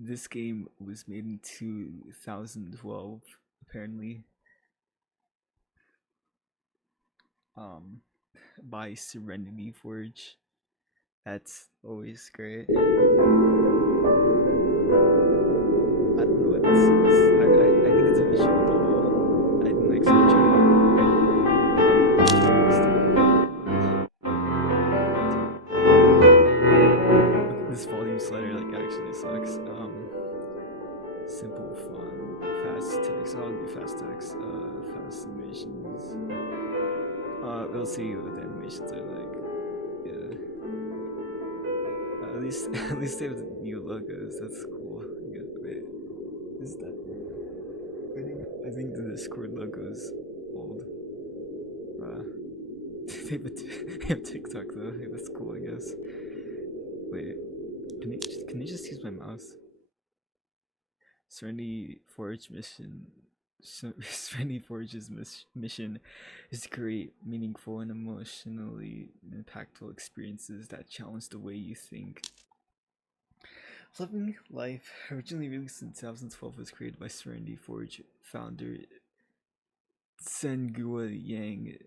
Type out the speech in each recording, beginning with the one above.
This game was made in 2012, apparently, um, by Serenity Forge. That's always great. I don't know what this is. I think it's a visual novel. I didn't like searching. This volume slider like actually sucks. Simple font, fast text. I'll do fast text. Fast animations. We'll see what the animations are like. Yeah. At least they have new logos. That's cool. Yeah, wait, is that? I think the Discord logo's old. Uh, they have TikTok though. Hey, that's cool, I guess. Wait, can you just use my mouse? Serenity Forge mission. Serenity Forge's mission is to create meaningful and emotionally impactful experiences that challenge the way you think. Living Life, originally released in 2012, was created by Serenity Forge founder Sengua Yang,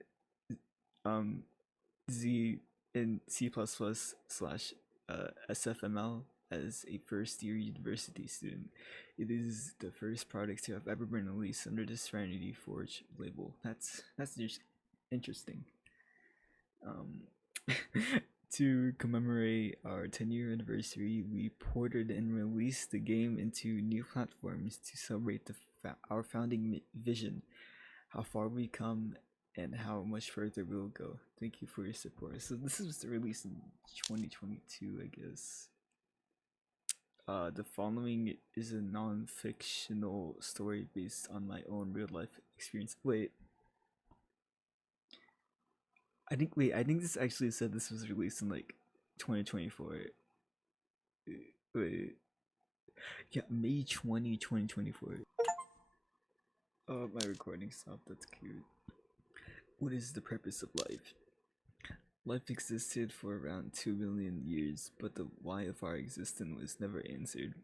Z in C++ slash SFML as a first-year university student. It is the first product to have ever been released under the Serenity Forge label. That's just interesting. To commemorate our 10-year anniversary, we ported and released the game into new platforms to celebrate our founding vision, how far we come, and how much further we'll go. Thank you for your support. So this was released in 2022, I guess. The following is a non-fictional story based on my own real-life experience. I think this actually said this was released in like 2024. Wait. Yeah, May 20, 2024. Oh, my recording stopped. That's cute. What is the purpose of life? Life existed for around 2 million years, but the why of our existence was never answered.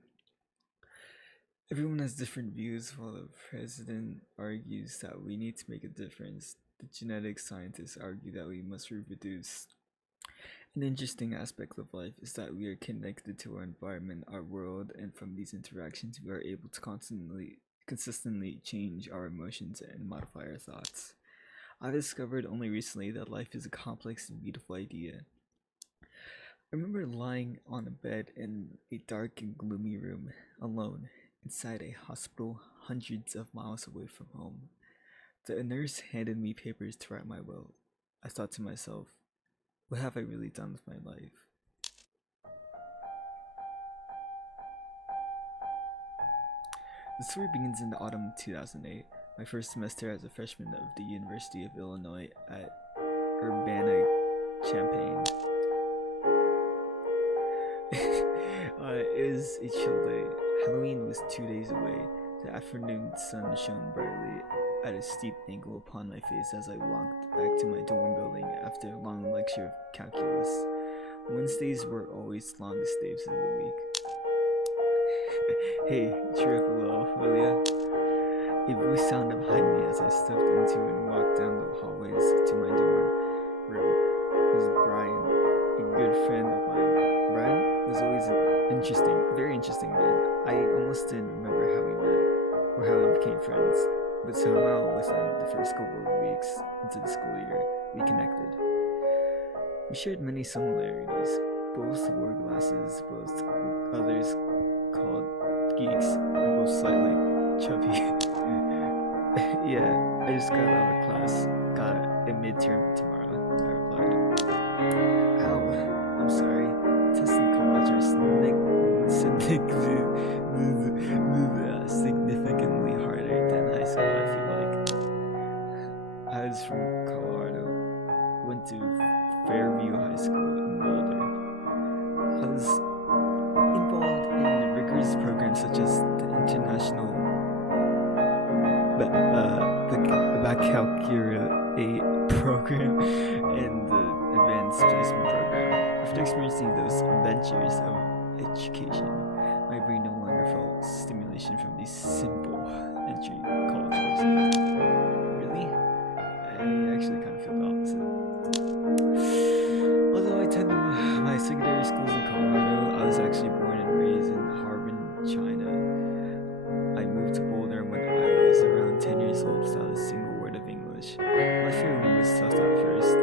Everyone has different views. While the president argues that we need to make a difference, the genetic scientists argue that we must reproduce. An interesting aspect of life is that we are connected to our environment, our world, and from these interactions we are able to consistently change our emotions and modify our thoughts. I discovered only recently that life is a complex and beautiful idea. I remember lying on a bed in a dark and gloomy room, alone, inside a hospital hundreds of miles away from home. The nurse handed me papers to write my will. I thought to myself, what have I really done with my life? The story begins in the autumn of 2008, my first semester as a freshman of the University of Illinois at Urbana-Champaign. It was a chill day. Halloween was 2 days away. The afternoon sun shone brightly at a steep angle upon my face as I walked back to my dorm building after a long lecture of calculus. Wednesdays were always the longest days of the week. Hey, cheer up a little, will ya? A voice sounded behind me as I stepped into and walked down the hallways to my dorm room. It was Brian, a good friend of mine. Brian was always an very interesting man. I almost didn't remember how we met or how we became friends, but somehow within the first couple of weeks into the school year, we connected. We shared many similarities. Both wore glasses, both others called geeks, and both slightly chubby. Yeah, I just got out of class. Got a midterm tomorrow, I replied. Ow, I'm sorry. Tests in college are significantly harder than high school, I feel like. I was from Colorado, went to Fairview High School in Boulder. I was involved in rigorous programs such as the International Baccalaureate program and the Advanced Placement program. After experiencing those adventures of education, my brain no simple entry college course. Really? I actually kind of feel the opposite. Although I attended my secondary schools in Colorado, I was actually born and raised in Harbin, China. I moved to Boulder when I was around 10 years old without a single word of English. My favorite was tough at first.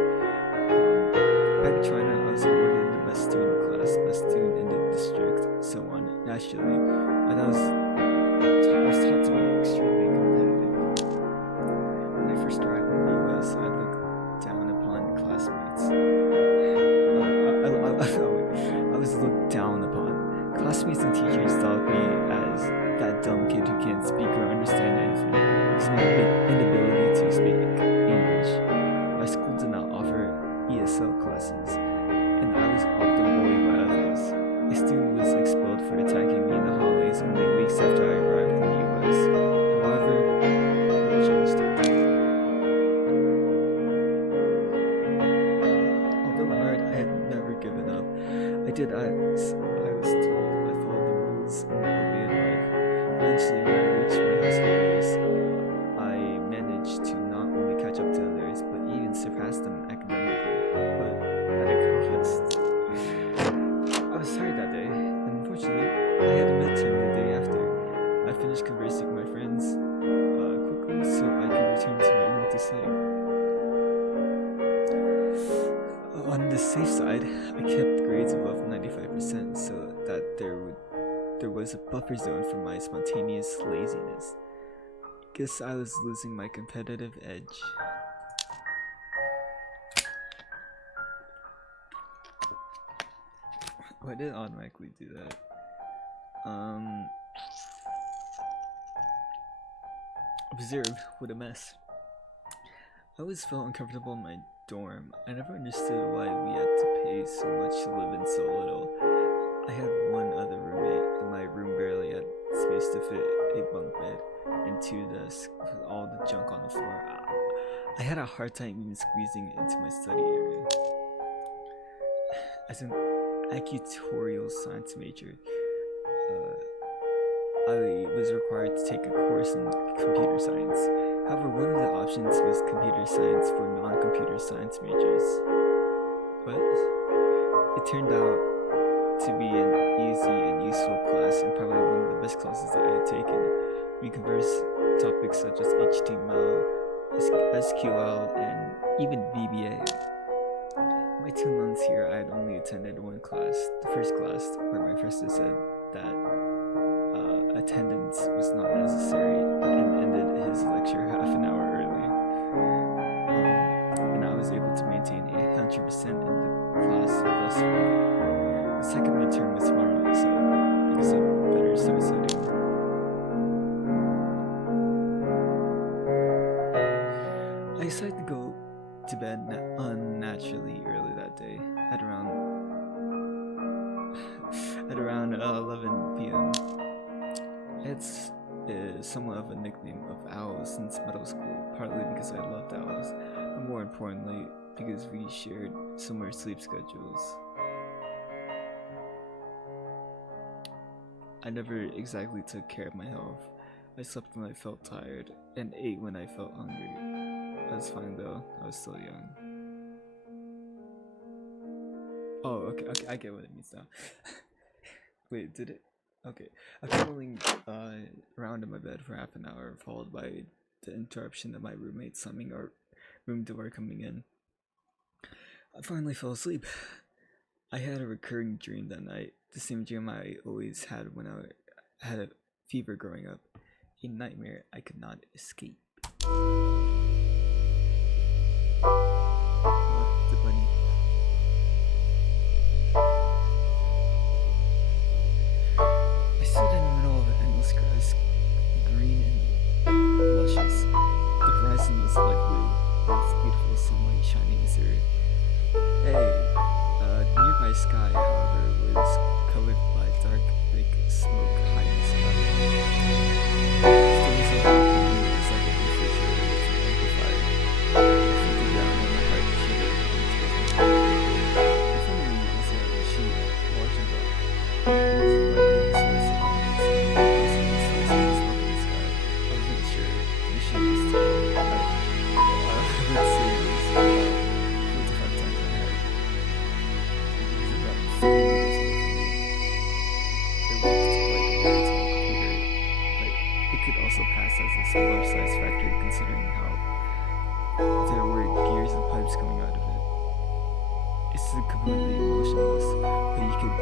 Back in China, I was awarded the best student in class, best student in the district, so on, nationally. And I was taught to be extremely competitive. When I first arrived in the US, I looked down upon classmates. I was looked down upon. Classmates and teachers thought me as that dumb kid who can't speak or understand anything because of my inability to speak English. My school did not offer ESL classes, and I was often bullied by others. A student was expelled for attacking me in the hallways only weeks after I arrived in the US. However, it changed. Although hard, I had never given up. I did as I was told. I followed the rules and obeyed life. Eventually, when I reached my high school years, I managed to not only catch up to others, but even surpass them academically. But at a cost. I was tired that day, and unfortunately, I had a midterm the day after. I finished conversing with my friends quickly so I could return to my room to study. On the safe side, I kept grades above 95% so that there was a buffer zone for my spontaneous laziness. Guess I was losing my competitive edge. Why did it automatically do that? Observe, what a mess. I always felt uncomfortable in my dorm. I never understood why we had to pay so much to live in so little. I had one other roommate, and my room barely had space to fit a bunk bed and 2 desks with all the junk on the floor. I had a hard time even squeezing into my study area. As an actuarial science major, I was required to take a course in computer science. However, one of the options was computer science for non-computer science majors. What? It turned out to be an easy and useful class and probably one of the best classes that I had taken. We conversed topics such as HTML, SQL, and even VBA. In my 2 months here, I had only attended one class, the first class, where my professor said that attendance was not necessary and ended his lecture half an hour early. And I was able to maintain 100% in the class thus far. The second midterm was tomorrow, so I guess I better start studying. I decided to go to bed unnaturally early that day at around 11 p.m. It's somewhat of a nickname of Owl since middle school, partly because I loved owls, but more importantly because we shared similar sleep schedules. I never exactly took care of my health. I slept when I felt tired and ate when I felt hungry. I was fine though, I was still young. Oh, okay, I get what it means now. Wait, did it? Okay, after rolling around in my bed for half an hour, followed by the interruption of my roommate slamming our room door coming in, I finally fell asleep. I had a recurring dream that night, the same dream I always had when I had a fever growing up, a nightmare I could not escape. The bunny. I stood in the middle of an endless grass, green and luscious. The horizon was light blue, with beautiful sunlight shining through. The nearby sky, however, was covered by dark, thick smoke high in the sky. There was a black moon, like a refrigerator with classed as a smaller size factory considering how there were gears and pipes coming out of it. It's completely motionless, but you could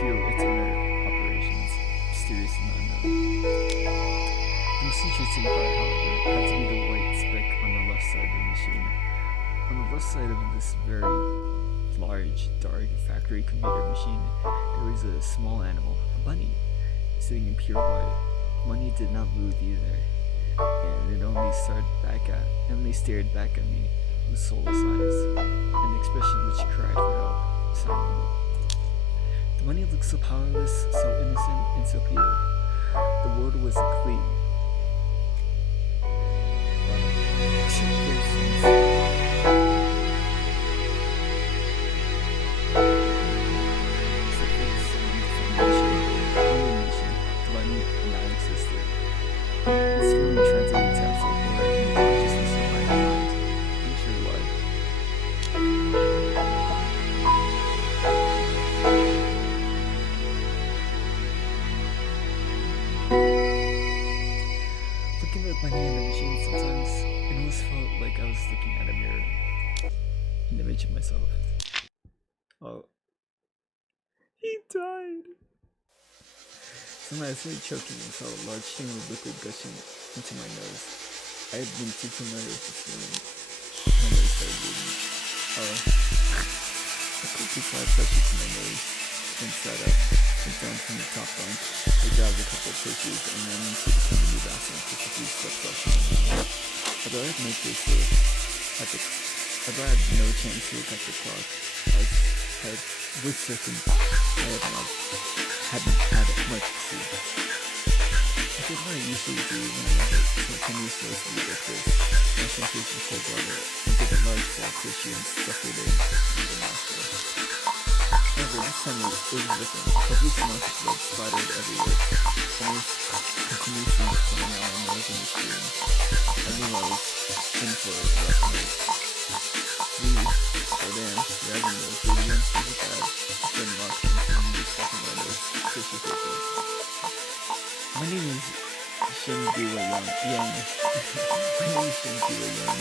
feel its inner operations, mysterious and unknown. The most interesting part, however, had to be the white speck on the left side of the machine. On the left side of this very large, dark factory computer machine, there was a small animal, a bunny, sitting in pure white. The bunny did not move either, and it only stared back at me with soulless eyes, an expression which cried for help, silently. The bunny looked so powerless, so innocent, and so pure. The world was clean. This feeling translated to absolute horror in the consciousness of my mind. I'm sure why. Looking at my knee in the machine sometimes, it almost felt like I was looking at a mirror. An image of myself. Oh. He died! Somehow I started choking and felt a large stream of liquid gushing into my nose. I had been too familiar with this feeling. My nose started bleeding. Oh. I quickly applied pressure to my nose, then sat up, went down from the top bunk. I grabbed a couple of tissues and ran into the community bathroom and took a few steps off my nose. Although I had no chance to look at the clock, I was certain I hadn't had much sleep. I did what I usually do when I have a spontaneous dose of liquid, wash my face with cold water, and get a large soft tissue and stuff it in the nostril. However, this time it was different. Copious amounts of blood splattered everywhere, almost continuously flowing out my nose and the screen. I knew I was in for a rough night. Oh damn, you're having those again? Is it bad? It's been locked in some new stuff in my nose. Tissue paper. My name is Shingiwa Young. My name is Shingiwa Young.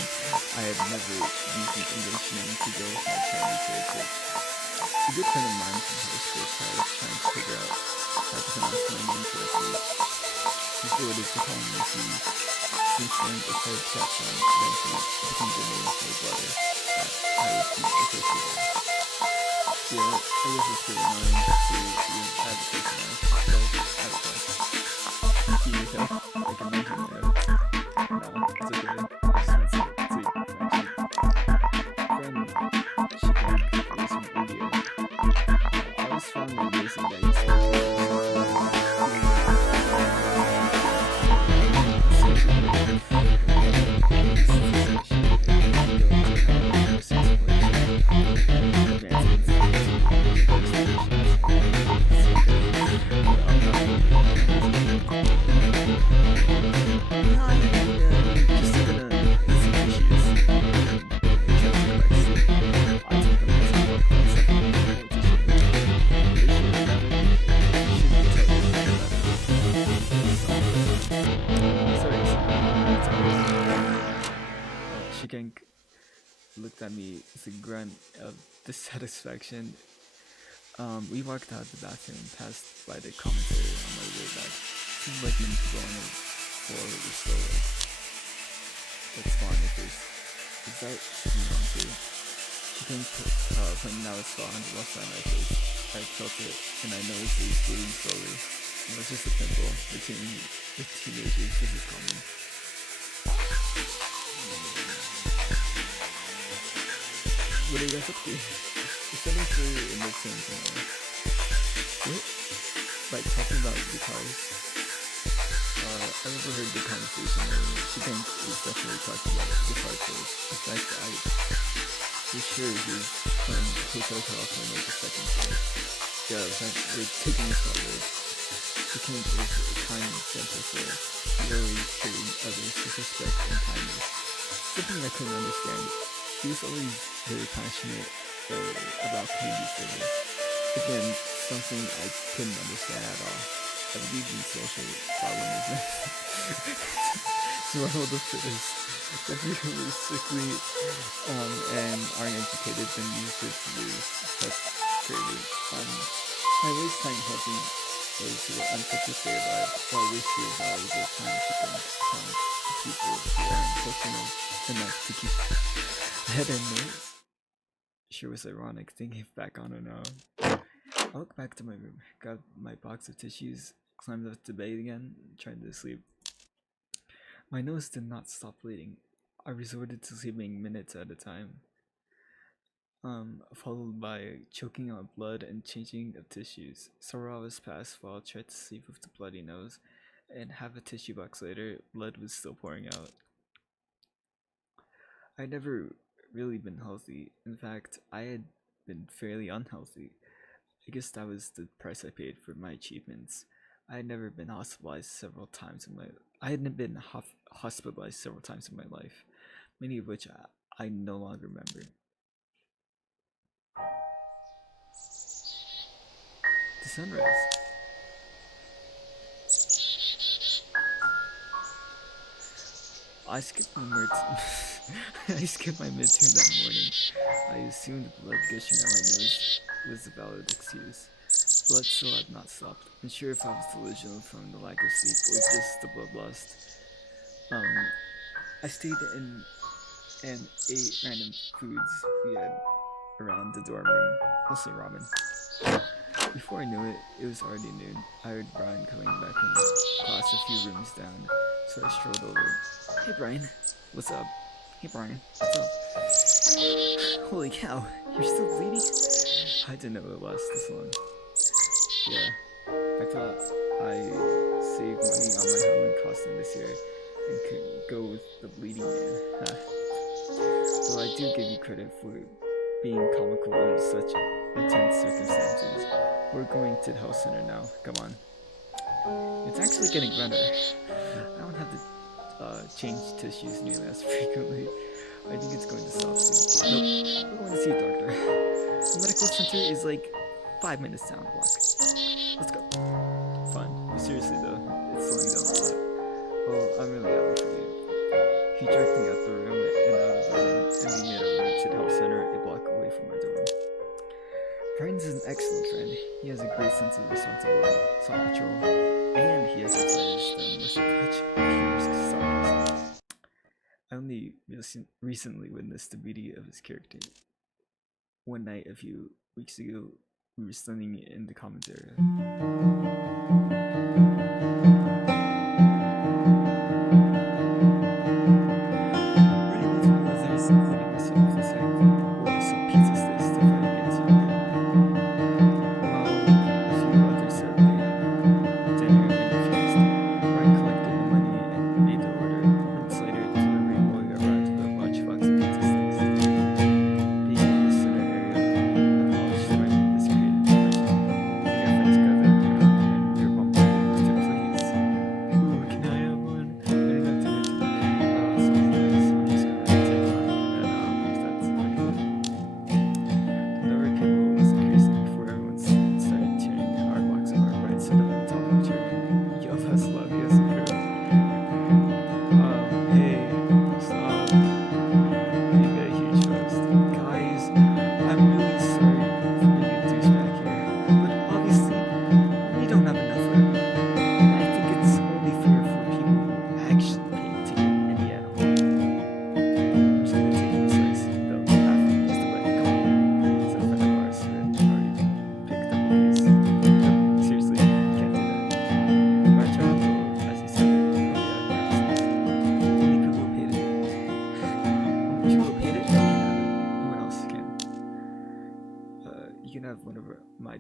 I have never used an English name to go with my Chinese heritage. A good friend of mine from high school tried trying to figure out how to pronounce my name correctly. He forwarded to call me C. Since then, it started to catch on. Eventually, it became the name for the brother that I would keep associated with. Yeah, I guess it's pretty annoying to use advocacy now. So, advertise. Can you tell? I can mention my notes. No, it's okay. I just meant to tweet my cheek. Friend, she can is from India. I was strongly embracing that you Shikank looked at me with a grunt of dissatisfaction. We walked out the bathroom, passed by the commentary on my way back. Seemed like many people on the floor were still like spawn with this. Is that something wrong too? Shikank pointed out a spot on the left side of my face. I felt it, and I noticed it was bleeding slowly. It was just a pimple. The teenagers, this is common. What are you guys up to? It's setting for a mid-term tomorrow. What? Like, talking about guitars? I overheard the conversation earlier. She thinks it's definitely talking about guitar chords. In fact, I was sure he was playing Hotel California the second floor. Yeah, we're taking this forward. She came to us with a kind, gentle soul. He always treating others with respect and kindness. Something I couldn't understand. He was always very passionate about community service. Again, something I couldn't understand at all. I believe in social Darwinism. Survival of the fittest. If you are sickly and aren't educated, then you should lose. That's crazy. I waste time helping those who are unfit to stay alive, while I waste your valuable time keeping some people who aren't fortunate enough to keep head and nose. Sure was ironic thinking back on it now. I walked back to my room, grabbed my box of tissues, climbed up to bed again, tried to sleep. My nose did not stop bleeding. I resorted to sleeping minutes at a time, followed by choking on blood and changing of tissues. Several hours passed while I tried to sleep with the bloody nose, and half a tissue box later, blood was still pouring out. I'd never really been healthy. In fact, I had been fairly unhealthy. I guess that was the price I paid for my achievements. I had never been hospitalized several times in my I hadn't been hospitalized several times in my life, many of which I no longer remember. The sunrise. I skipped my I skipped my midterm that morning. I assumed blood gushing out my nose was a valid excuse. Blood still had not stopped. Unsure if I was delusional from the lack of sleep or just the bloodlust. I stayed in and ate random foods we had around the dorm room, mostly ramen. Before I knew it, it was already noon. I heard Brian coming back from class a few rooms down, so I strolled over. Hey Brian, what's up? Hey Brian, what's up? Holy cow, you're still bleeding? I didn't know it would last this long. Yeah, I thought I saved money on my Halloween costume this year and could go with the bleeding man. Well, I do give you credit for being comical under such intense circumstances. We're going to the health center now. Come on. It's actually getting better. I don't have to change tissues nearly as frequently. I think it's going to stop soon. Nope, we're going to see a doctor. The medical center is like 5 minutes down the block. Let's go. Fun. Seriously though, it's slowing down a lot. Well, I'm really happy for you. He dragged me out the room and out of the room, and we made our way to the health center a block away from our dorm. Brian's an excellent friend. He has a great sense of responsibility, self-control, and he exercises the militia touch of humorous sarcasm. I only recently witnessed the beauty of his character. One night a few weeks ago, we were standing in the commons area.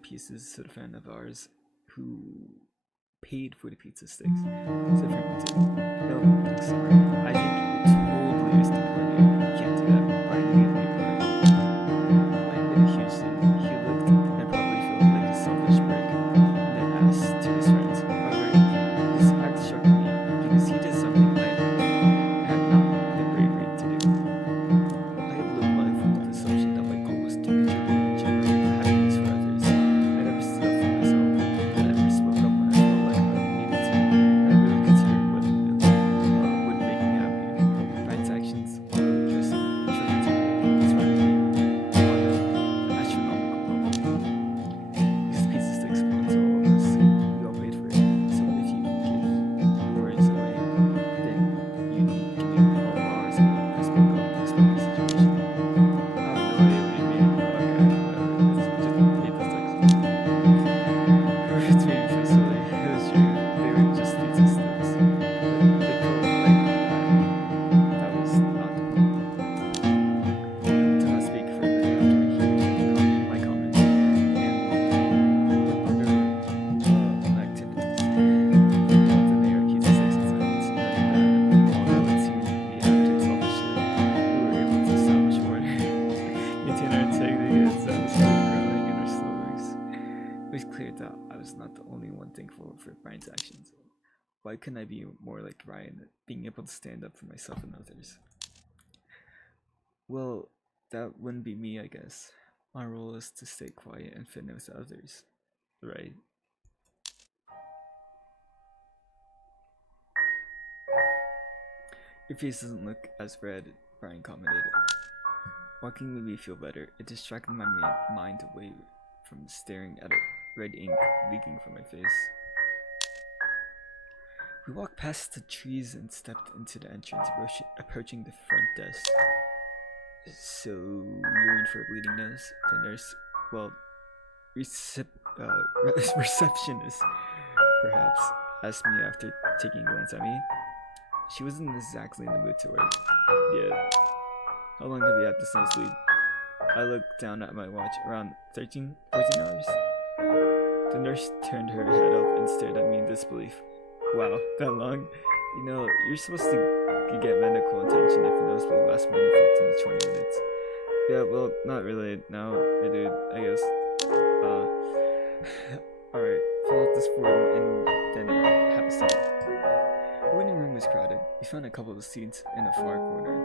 Pieces to the fan of ours who paid for the pizza sticks. So for me too. No, I'm sorry. I think you totally missed the point here. You can't do that. Brian immediately Brian did a huge thing. He looked and probably felt like a selfish prick and then asked to his friends. However, his act shocked me because he did something I had not the bravery to do. I have lived life with the assumption that my goal was to contribute and generate happiness for others. I never stood up for myself. I never spoke up when I felt like thankful for Brian's actions. Why couldn't I be more like Ryan, being able to stand up for myself and others? Well, that wouldn't be me, I guess. My role is to stay quiet and fit in with others, right? Your face doesn't look as red, Brian commented. Walking made me feel better. It distracted my mind away from staring at red ink leaking from my face. We walked past the trees and stepped into the entrance, approaching the front desk. So, you're in for a bleeding nose? The nurse, well, receptionist, perhaps, asked me after taking a glance at me. She wasn't exactly in the mood to work. Yeah. How long have you had this nosebleed? I looked down at my watch. Around 13, 14 hours? The nurse turned her head up and stared at me in disbelief. Wow, that long? You know, you're supposed to get medical attention if a nosebleed lasts more than 15 to 20 minutes. Yeah, well, not really. Now, my dude, I guess. Alright, fill out this form and then have a seat. The waiting room was crowded. We found a couple of seats in the far corner.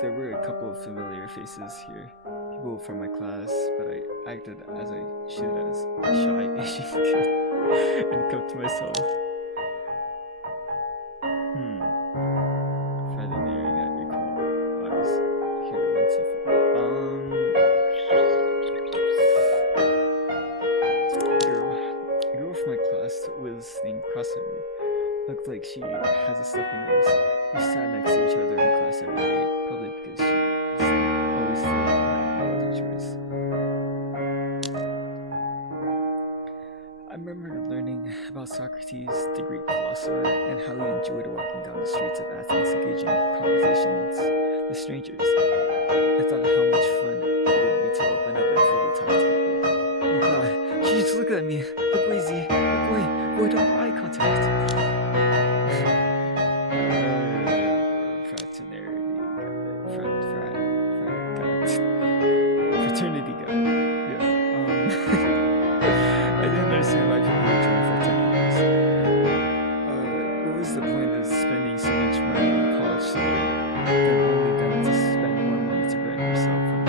There were a couple of familiar faces here. People from my class, but I acted as I should as a shy Asian kid and kept to myself. Friday I recall. I was here once before. A girl from my class was sitting across from me. Looked like she has a stuffy nose. We sat next to each other in class every day, probably because she was always the other choice. I remember learning about Socrates, the Greek philosopher, and how he enjoyed walking down the streets of Athens engaging in conversations with strangers. I thought how much fun it would be to open up and fully talk to people. Oh god, she just looked at me. Look lazy. Look away. Avoid all eye contact. Fraternity guy. Yeah. I didn't understand why people would join fraternities. What was the point of spending so much money on college so then only then to spend more money to grant yourself from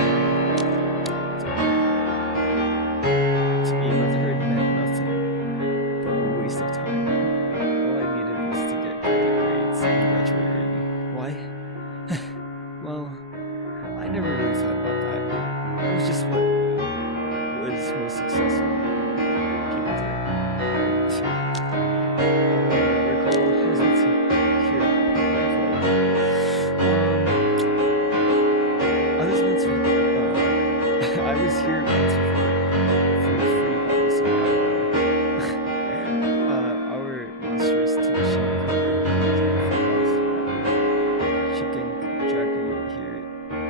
to me, motherhood meant nothing but a waste of time. All I needed was to get good grades and graduate early. Why? Well, I never really thought about that. It was just what was most successful people did. Recall, I was once here. I was once here. I was here once before for free bottles of wine. Our monstrous tuition covered chicken dragged me here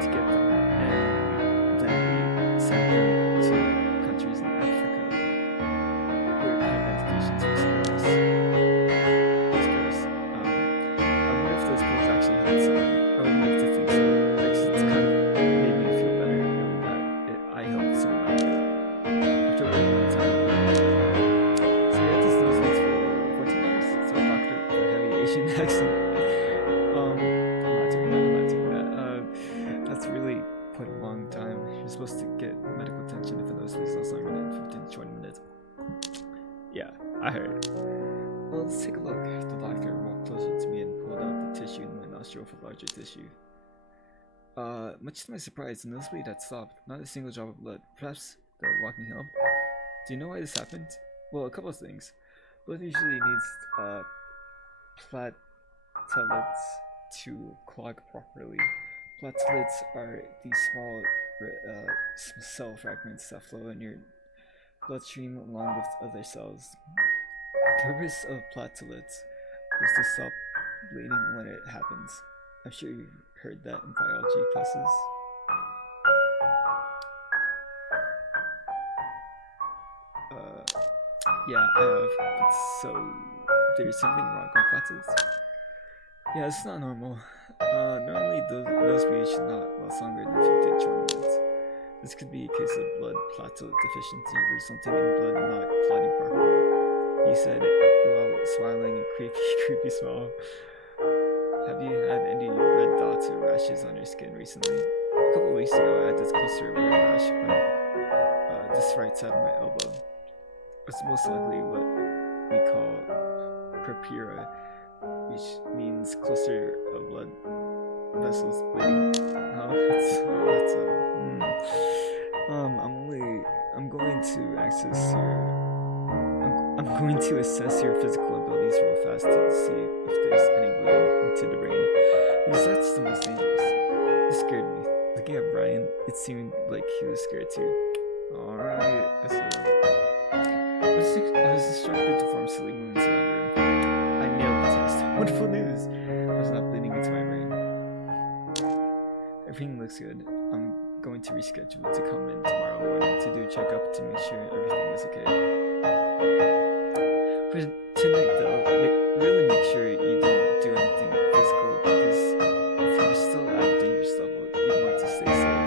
to get them, and then we sent them to countries in Africa where private educations were scarce. I wonder if those schools actually had some. I would like to think so. It's kind of made me feel better knowing that I helped someone out after a really long time. So yeah, this nose was for 14 hours. So doctor with a heavy Asian accent. I'm not doing that. That's really quite a long time. You're supposed to get medical attention if a nosebleed lasts longer than 15 to 20 minutes. Yeah, I heard. Well, let's take a look. The doctor walked closer to me and pulled out the tissue in my nostril for larger tissue. Much to my surprise, the nosebleed had stopped. Not a single drop of blood. Perhaps the walking helped. Do you know why this happened? Well, a couple of things. Blood usually needs platelets to clog properly. Platelets are these small cell fragments that flow in your bloodstream along with other cells. The purpose of platelets is to stop bleeding when it happens. I'm sure you've heard that in biology classes. Yeah, I have. But so, there's something wrong with platelets? Yeah, it's not normal. Normally those bleeds should not last longer than 15 to 20 minutes. This could be a case of blood platelet deficiency resulting in blood not clotting properly. he said while smiling a creepy smile. Have you had any red dots or rashes on your skin recently? A couple weeks ago, I had this cluster of red rash on this right side of my elbow. It's most likely what we call purpura, which means cluster of blood vessels bleeding. I'm going to assess your physical abilities real fast to see if there's any bleeding into the brain, because that's the most dangerous. It scared me. Looking at Brian, it seemed like he was scared too. Alright, I said. I was instructed to form silly moons in my room. I nailed the test. Wonderful news! I was not bleeding into my brain. Everything looks good. I'm going to reschedule to come in tomorrow morning to do a checkup to make sure everything is okay. For tonight though, really make sure you don't do anything physical, because if you're still at a dangerous level, you want to stay safe.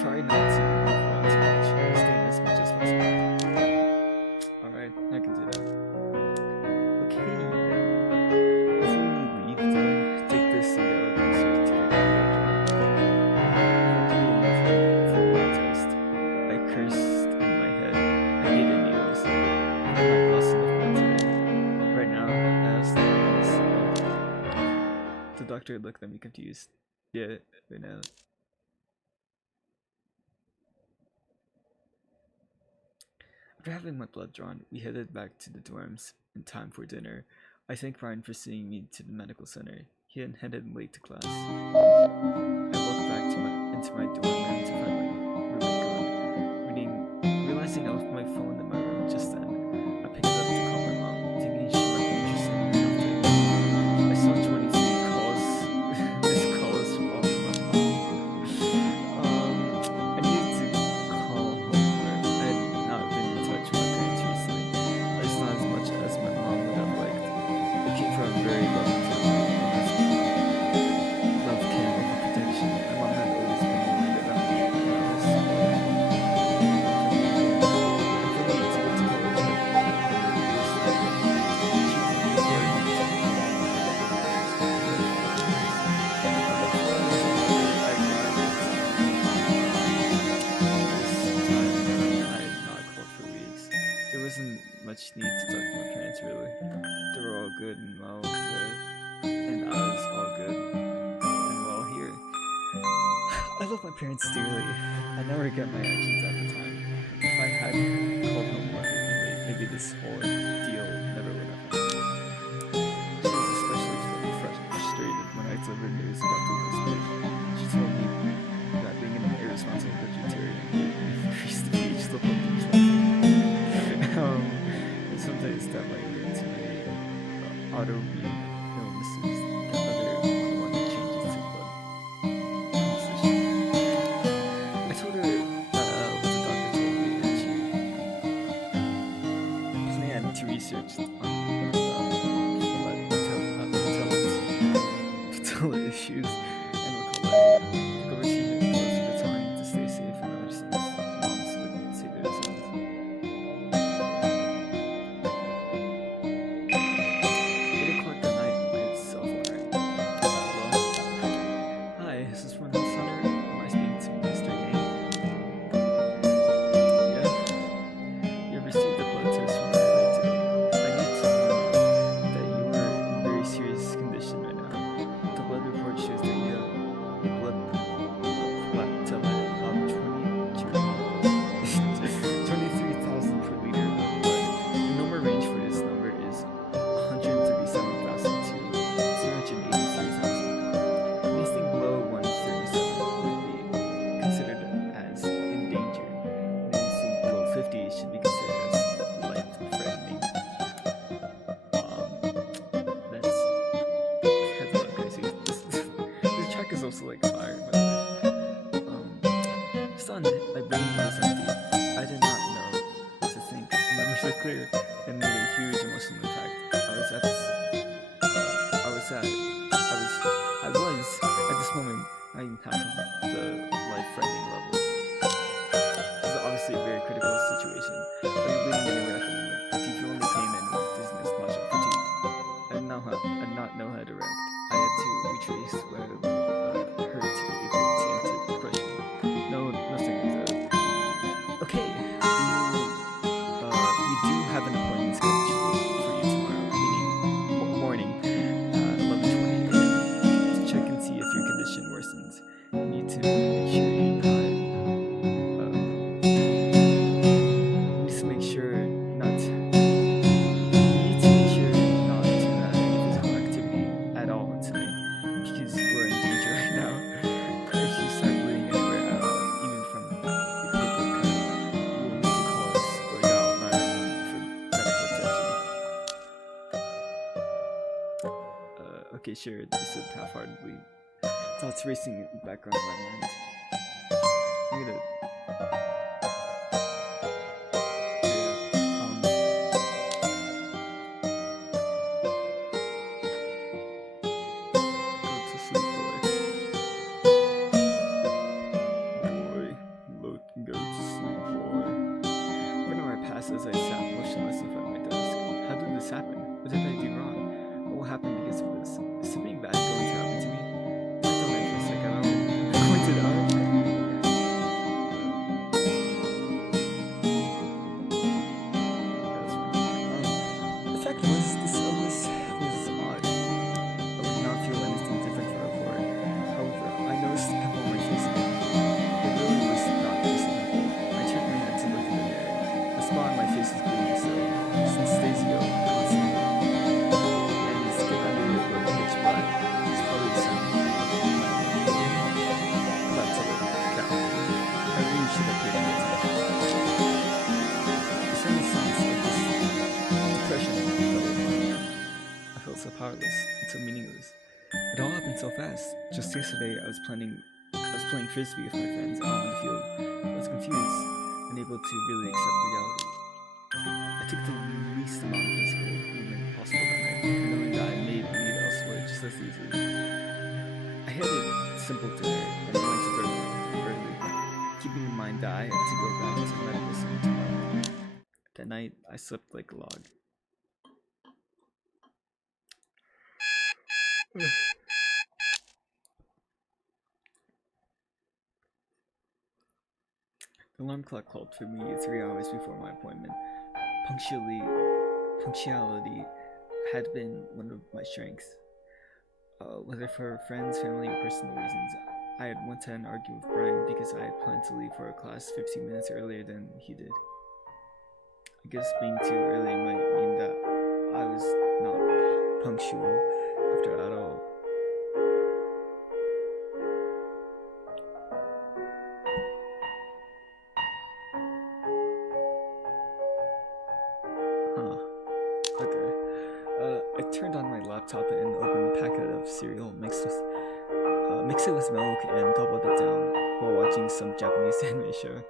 Try not to move around too much. Stay in as much as possible. Alright, I can do that. Okay, before we leave though, take this closer to get your test. I cursed in my head. I hated needles. I'm not lost enough today. Right now, I asked the doctor looked at me confused. Yeah, right now. After having my blood drawn, we headed back to the dorms in time for dinner. I thanked Brian for seeing me to the medical center. He had headed late to class. I walked back into my dorm room to find my roommate gone. Realizing I left my phone in my room just then, I picked it up to call my mom, thinking she might be interested in an update. I saw 23 missed calls from all of my mom. I needed to call home where I had not been in touch with my parents recently. At least not as much as my mom would have liked. It came from a very loving family. Love came with protection. My mom had always been worried about me when I was small. For me to go to college, there wasn't much need to talk to my parents really. They were all good and well there, and I was all good and well here. I love my parents dearly. I never regret my actions at the time. If I had called home more frequently, maybe this whole deal never would have happened. She was especially frustrated when I delivered news about the hospital. She told me that being an irresponsible vegetarian would increase the pH level of these life. And sometimes that might lead to autoimmune illnesses and other unwanted changes to blood composition. I told her what the doctor told me, and she planned to research on patella issues and look away. Took over seizure pills for the time to stay safe and medicines. Moms would say to themselves. 8 o'clock that night, my cell phone rang. Hello? Hi, is this one Health Center? Am I speaking to Mr. Yang? Yeah? You have received a blood test from earlier today. I need to warn you that you are in very serious condition right now. The blood report shows that you have a blood platelet of 23,000 per liter of blood. The normal range for this number is 137,000 to 283,000. Anything below 137 would be considered as in danger, and anything below 50 should be considered as life-threatening. That's a little crazy. This track is also like fire, by the way. Stunned, my brain was empty. I did not know what to think. Memories are clear and made a huge emotional impact. I was at this moment not even half of the life-threatening level. This is obviously a very critical situation. Are you bleeding anywhere at the moment? Do you feel any pain Okay, sure, I said half-heartedly. Thoughts racing in the background of my mind. I'm gonna... Go to sleep, boy. Go to sleep, boy. For an hour passed as I sat motionless in front of my desk. How did this happen? What did I do wrong? What will happen because of this? Is something bad going to happen to me? I thought for a second, I'm going to die. The fact was, this illness was odd. I would not feel anything different from before. However, I noticed a pimple on my face again. It really was not just a pimple. I turned my head to look in the mirror. The spot on my face was bleeding still, since days ago, constantly. And the skin under it looked pitch black. It's probably the same. About to look cow. I really should have paid attention. The sudden sense of this depression fell upon me. I felt so powerless and so meaningless. It all happened so fast. Just yesterday, I was playing frisbee with my friends out on the field. I was confused, unable to really accept reality. I took the least amount of physical movement possible that night, knowing that I may bleed elsewhere just as easily. I had it simple dinner and went to bed early, keeping in mind that I had to go back to medical school tomorrow. That night, I slept like a log. The alarm clock called for me 3 hours before my appointment. Punctuality had been one of my strengths. Whether for friends, family, or personal reasons, I had one time argued with Brian because I had planned to leave for a class 15 minutes earlier than he did. I guess being too early might mean that I was not punctual after at all. I turned on my laptop and opened a packet of cereal mixed it with milk and gobbled it down while watching some Japanese anime show.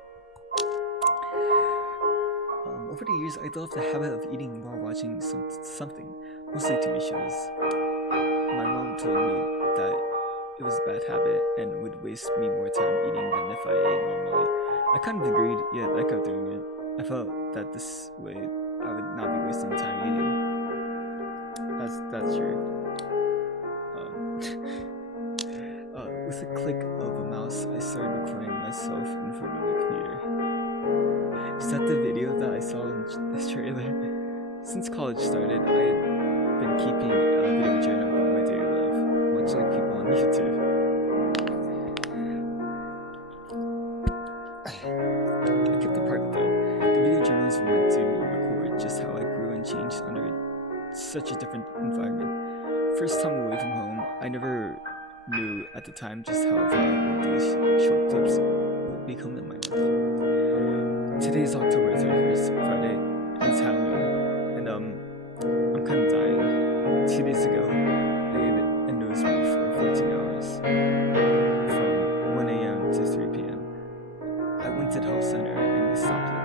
Over the years, I developed the habit of eating while watching something, mostly TV shows. My mom told me that it was a bad habit and would waste me more time eating than if I ate normally. I kind of agreed, yet I kept doing it. I felt that this way I would not be wasting time eating. That's true. With a click of a mouse, I started recording myself in front of the computer. Is that the video that I saw in the trailer? Since college started, I had been keeping a video journal of my daily life, much like people on YouTube. I kept it private though. The video journals were meant to record just how I grew and changed under such a different environment. First time away from home, I never knew at the time just how valuable these short clips would become in my life. Today is October 31st, Friday, and it's Halloween, and I'm kind of dying. 2 days ago, I ate a nosebleed for 14 hours, from 1 a.m. to 3 p.m. I went to the health center and they stopped it.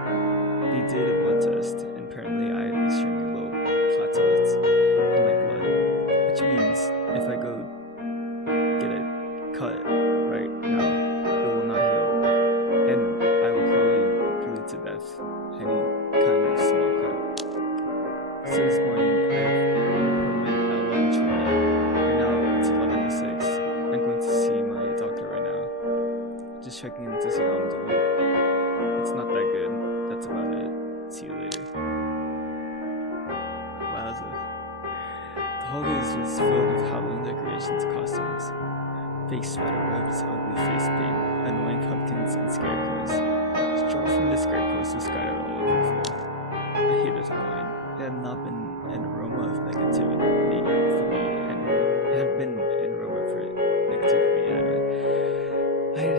They did a blood test, and apparently I had extremely low platelets in my blood, which means if I go get it cut right now, it will not heal, and I will probably bleed to death any kind of small cut. So this morning, I have an appointment at 11:20. Right now, it's 11:06. I'm going to see my doctor right now. Just checking in to see how I'm doing. It's not that good. That's about it. See you later. Wowza. The holidays was filled with Halloween decorations, costumes, fake spider webs, ugly face paint, annoying pumpkins, and scarecrows. Strong from the scarecrows was scattered all over the floor. I hated Halloween. It had not been an aroma of negativity for me, and it had been an aroma for negativity anyway. I had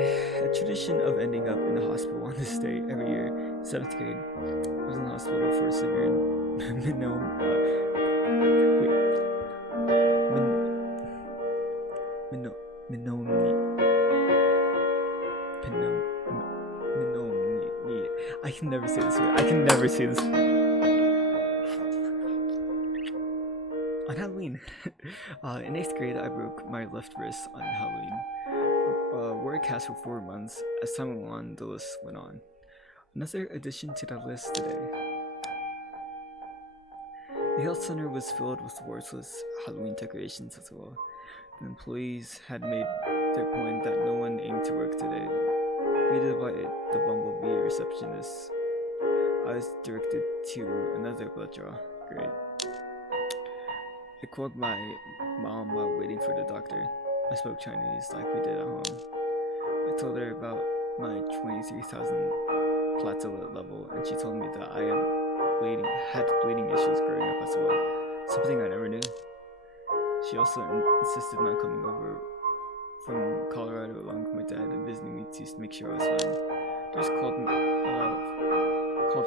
a tradition of ending up in the hospital on this day every year. 7th grade, I was in the hospital for severe can never say this word. I can never say this. On Halloween, in 8th grade, I broke my left wrist on Halloween. Wore a cast for 4 months. As time went on, the list went on. Another addition to the list today. The health center was filled with worthless Halloween decorations as well. The employees had made their point that no one aimed to work today. Greeted by the bumblebee receptionist, I was directed to another blood draw. Great. I called my mom while waiting for the doctor. I spoke Chinese like we did at home. I told her about my 23,000 platelet level, and she told me that I had bleeding issues growing up as well, something I never knew. She also insisted on coming over from Colorado along with my dad and visiting me to make sure I was fine. They just called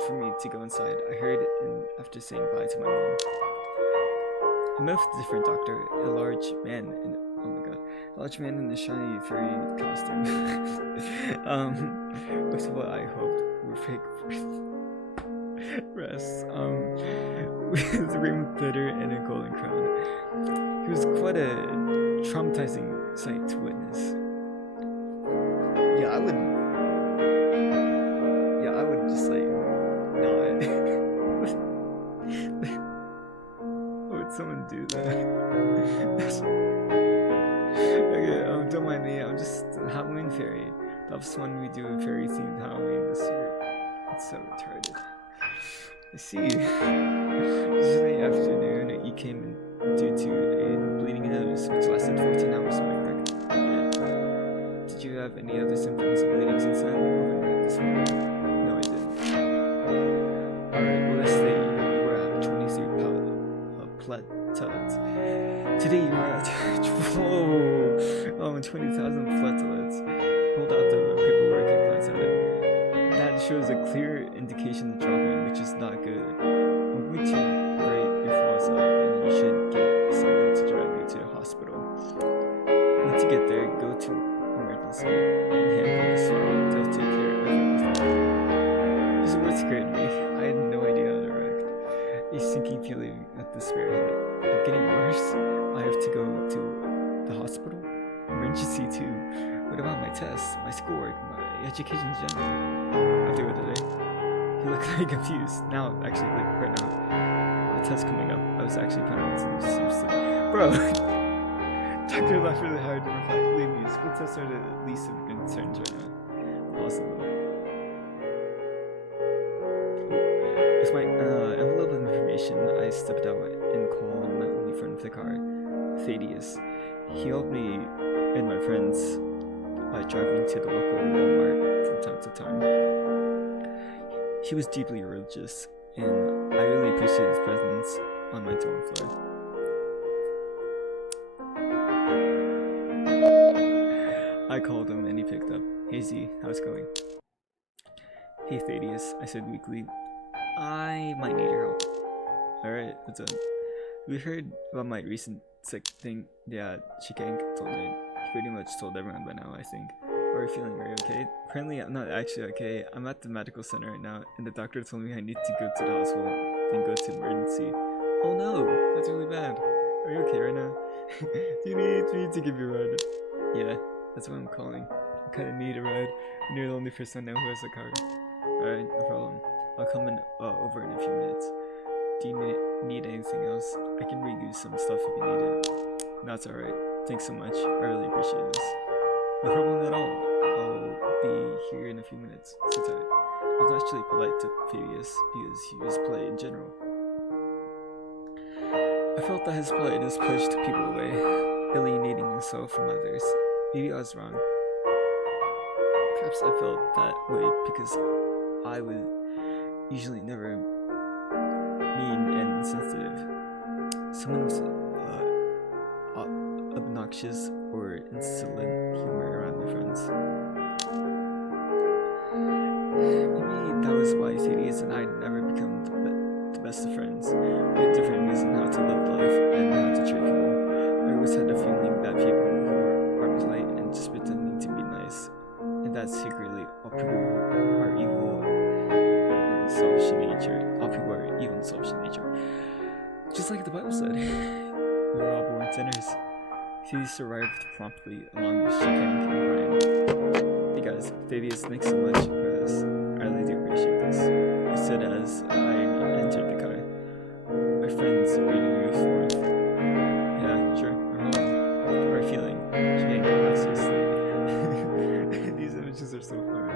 for me to go inside. I hurried in after saying bye to my mom. I met with a different doctor, a large man in a shiny furry costume. With what I hoped were fake breasts, with ring glitter and a golden crown. He was quite a traumatizing sight to witness. Yeah, I would just like not. Why would someone do that? Okay, don't mind me. I'm just a Halloween fairy. That was when we do a fairy themed Halloween this year. It's so retarded. I see. Yesterday afternoon, he came in due to a bleeding nose, which lasted 14 hours. Am I correct? Yeah. Did you have any other symptoms of bleeding since then? Overnight this morning? No, I didn't. Alright, well, yesterday you were at 23 platelets. Today you were at 20,000 platelets. Hold out the paperwork and glance at it. That shows a clear indication of dropping, which is not good. I'm going to write your falls up, and you should get someone to drive you to the hospital. Once you get there, go to emergency and handle the swelling. They'll take care of everything. These words scared me. I had no idea how to react. A sinking feeling at the spearhead. I'm getting worse. I have to go to the hospital. Emergency too. What about my tests, my schoolwork, my education in general? I have to go today. He looked like confused. Now, actually, like right now, the test coming up, I was actually planning to do some sleep. Bro, doctor laughed really hard to reply. Believe me, school tests are the least of concerns right now. Awesome. With my envelope of information, I stepped out and called my only friend of the car, Thaddeus. He helped me and my friends by driving to the local Walmart from time to time. He was deeply religious, and I really appreciated his presence on my dorm floor. I called him and he picked up. Hey Z, how's it going? Hey Thaddeus, I said weakly. I might need your help. Alright, what's up? We heard about my recent sick thing. Yeah, Shikank told me. He pretty much told everyone by now, I think. Are you feeling very okay? Apparently, I'm not actually okay. I'm at the medical center right now, and the doctor told me I need to go to the hospital, then go to emergency. Oh no, that's really bad. Are you okay right now? Do you need me to give you a ride? Yeah, that's what I'm calling. I kinda need a ride, and you're the only person I know who has a car. Alright, no problem. I'll come in over in a few minutes. Do you need anything else? I can read you some stuff if you need it. That's alright. Thanks so much. I really appreciate this. No problem at all. I'll be here in a few minutes. Sit tight. I was actually polite to Thaddeus because he was polite in general. I felt that his politeness pushed people away, alienating himself from others. Maybe I was wrong. Perhaps I felt that way because I was usually never mean and insensitive. Someone was obnoxious or insolent humor around my friends. Maybe that was why Thaddeus and I never become the best of friends. We had different views on how to live life and how to treat people. I always had the feeling that people who are polite and just pretending to be nice, and that secretly all people who are evil Just like the Bible said, we were all born sinners. Thaddeus arrived promptly along with Chicago King Brian. Hey guys, Thaddeus, thanks so much for this. I really do appreciate this. He said as I entered the car, my friends reading me forth. Yeah, sure, we're home. How are you feeling? Chicago, seriously. These images are so funny.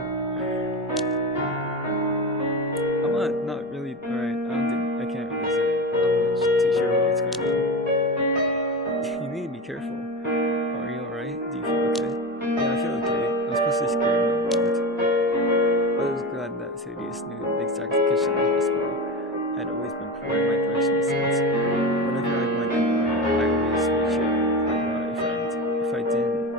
I'm not really, alright, I can't really say. I'm not too sure what's going on. You need to be careful. Are you alright? Do you feel okay? Yeah, I feel okay. I was supposed to be scared no wronged. I was glad that Thaddeus knew the exact location of the hospital. I had always been providing my directions since. Whenever I went anywhere, I always made sure I brought a friend. If I didn't,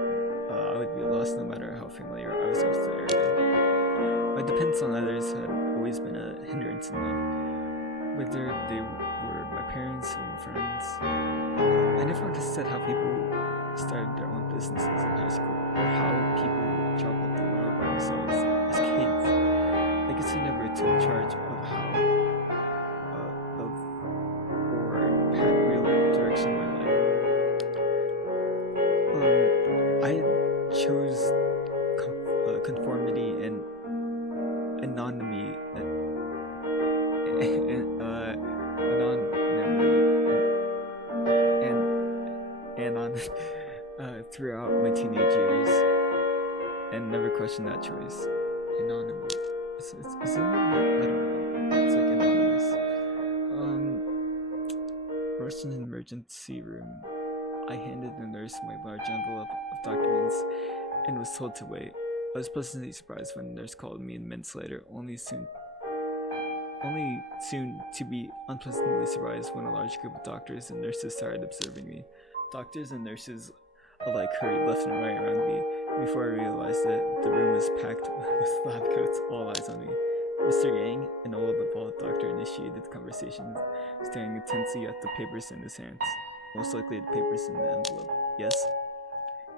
I would be lost no matter how familiar I was with the area. My dependence on others had always been a hindrance in life, whether they were my parents or my friends. I never understood how people started their own businesses in high school, or how people traveled the world by themselves as kids. I guess I never took charge of how, or had real direction in my life. I chose conformity and anonymity throughout my teenage years, and never questioned that choice. Anonymous. Is it? I don't know. It's like anonymous. Rushed in an emergency room. I handed the nurse my large envelope of documents and was told to wait. I was pleasantly surprised when the nurse called me minutes later, only soon to be unpleasantly surprised when a large group of doctors and nurses started observing me. Doctors and nurses alike hurried left and right around me. Before I realized it, the room was packed with lab coats, all eyes on me. Mr. Yang, an old bald doctor, initiated the conversation, staring intensely at the papers in his hands. Most likely the papers in the envelope. Yes?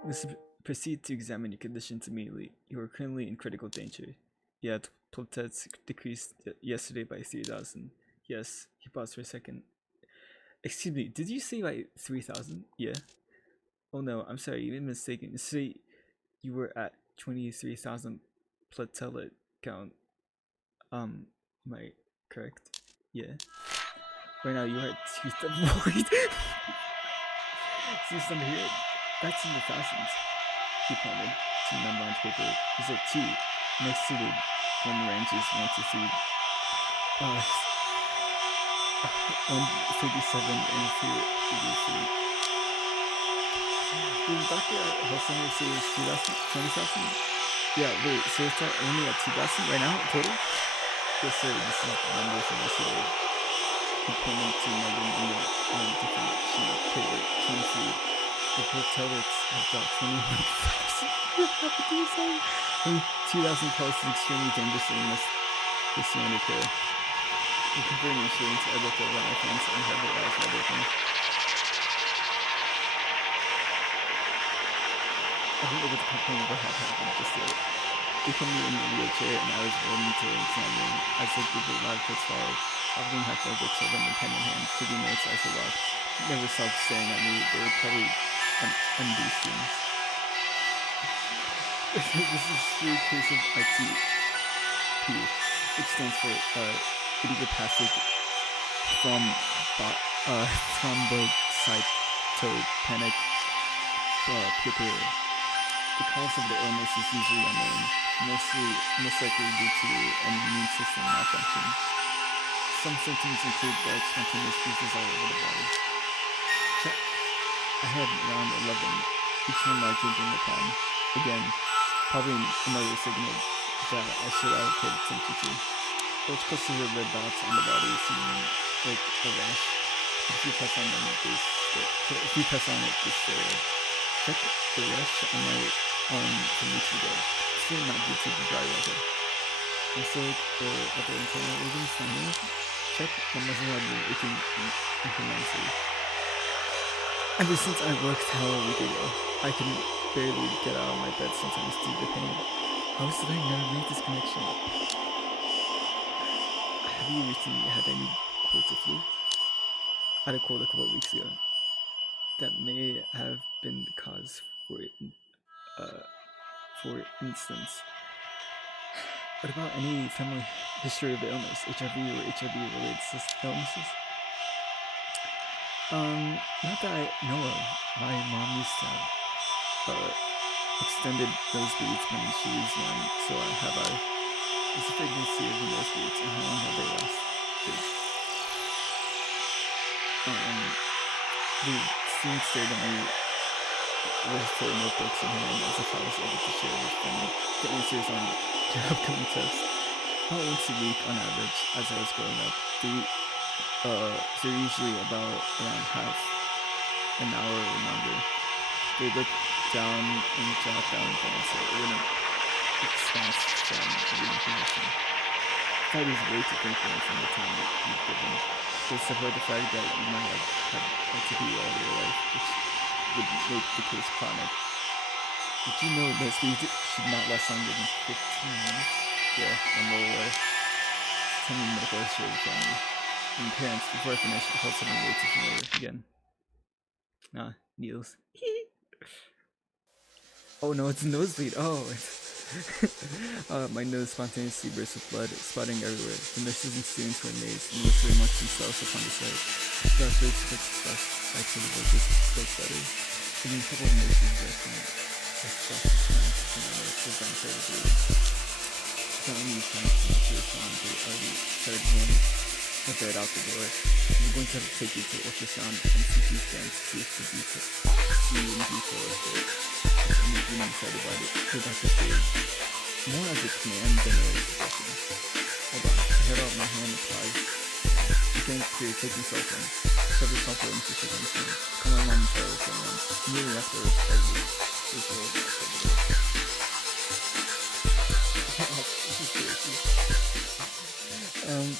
Mr. Proceed to examine your conditions immediately. You are currently in critical danger. Yeah, platelets decreased yesterday by 3,000. Yes. He paused for a second. Excuse me, did you say by 3,000? Yeah. Oh no, I'm sorry, you made a mistake. You say you were at 23,000 platelet count. Am I correct? Yeah. Right now you are at 2,000. Wait. See something here? That's in the thousands. He pointed to the number on paper. Is it 2? Next to the one ranges 1 to 3. 137 and 233. Did the doctor at health center say it's 2,000? 20,000? Yeah, wait, so it's only at 2,000 right now, total? Yes, sir, this is the number from yesterday. He pointed to another number on a different sheet of paper, 23. The platelets have dropped 21,000. What happened to his own? Only 2,000 pellets is extremely dangerous and must proceed under care. We convert insurance. I looked over at my friends and had their eyes wide open. I didn't able to complain about what had happened just yet. They put me in a wheelchair and I was rolled into an exam room. As the group of lab coats followed, offering half my books over my pen in hand, taking notes as I walked. Never stopped staring at me. They were probably MD students. This is through case of ITP, which stands for idiopathic thrombocytopenic purpura. The cause of the illness is usually unknown, most likely due to an immune system malfunction. Some symptoms include large spontaneous bruises all over the body. Check. I had around 11, each one larger than the palm. Again, probably another signal that I should have paid attention to. Those clusters of red dots on the body seem like a rash. If you press on them, they stay. Check the rash on my arm from weeks ago. It's really not due to the dry weather. Also, the other internal organs on here. Check, my muscle had been aching incrementally. Ever since I worked hell a week ago, I can barely get out of my bed sometimes due to pain. How did I never make this connection? Have you recently had any colds or flu? I had a cold a couple of weeks ago. That may have been the cause for it. For instance, what about any family history of illness, HIV or HIV-related illnesses? Not that I know of. My mom used to have extended nosebleeds when she was young, so I have there's a frequency of the nosebleeds and how long have they lasted? The student stared at me with full notebooks in hand as if I was able to share with them the answers on their upcoming tests. About once a week on average as I was growing up. They're usually about around half an hour or longer. They look down and jot down things so it wouldn't expense from the information. That is way too thankful from the time that you've given. They support the fact that you might have had LTP all your life, which would make the case chronic. Did you know that speed should not last longer than 15 minutes? Yeah, I'm well aware. Tell me medical history of the family. And parents, before I finish, I felt something way too familiar again. Needles. Oh no, it's a nosebleed. Oh, my nose spontaneously burst with blood, spotting everywhere. The nurses and students were amazed and whispered amongst themselves upon the sight. The doctor expected stuff back to the voices spoke better. Even a couple of nurses expressed a smile to my nose was unfair to do. Not only trying to respond, they already started going a bed out the door. I'm going to have to take you to ultrasound and CT scans to see if the detail is good. I'm excited about it. The doctor said, more as a command than a suggestion. Hold on, I held out my hand and applied. Okay, here, take your cell phone. Shove your cell phone into your phone. Come on, mom and tell her someone. Immediately afterwards, I was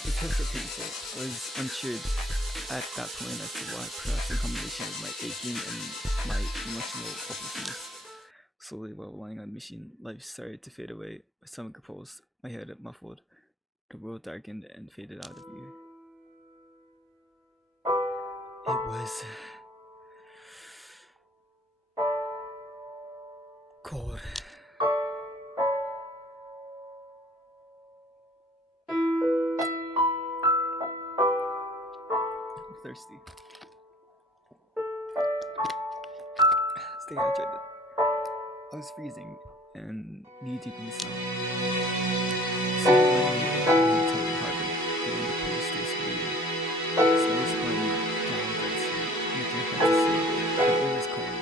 the test were painful. I was unsure at that point as to why, perhaps in combination with my aching and my emotional hopelessness. Slowly, while lying on the machine, life started to fade away. My stomach repulsed, my head muffled. The world darkened and faded out of view. It was cold. I'm thirsty. Stay hydrated. I was freezing and knee deep in the snow. Someone let me up in the tunnel harbor, getting the cold stays for you. Snow was pouring down densely, making it hard to see. The air was cold.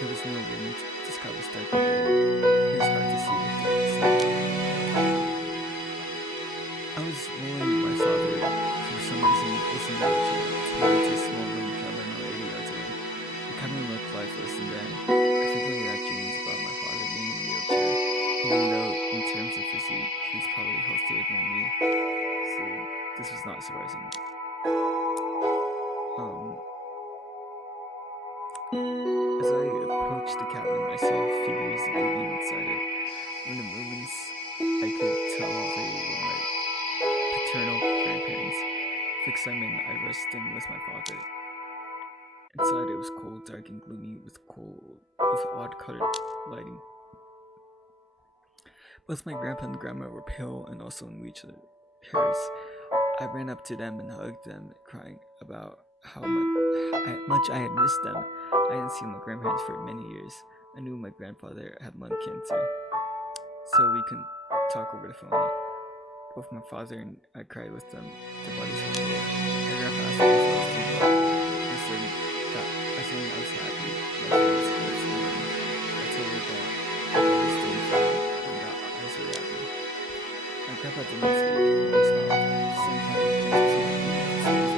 There was no wind to scout the dark air. It was hard to see with the snow. I was rolling my father, for some reason, was in the wheelchair, towards a small wooden cabin about 80 yards away. The cabin looked lifeless and then I frequently had dreams about my father being in a wheelchair, even though in terms of physique, he was probably healthier than me, so this was not surprising. As I approached the cabin, I saw figures moving inside it. From the movements, I could tell they were my paternal grandparents. With excitement, I rushed in with my father. Inside, it was cold, dark, and gloomy with odd-colored lighting. Both my grandpa and grandma were pale and also in wheelchairs. I ran up to them and hugged them, crying about how much I had missed them. I hadn't seen my grandparents for many years. I knew my grandfather had lung cancer, so we couldn't talk over the phone. Both my father and I cried with them. Their bodies were cold. My grandpa asked me if I was doing well. I said that as long as I was happy, my parents were fine. I told her that I was doing fine and that I was very happy. My grandpa did not speak, he smiled. Sometimes he just smiled.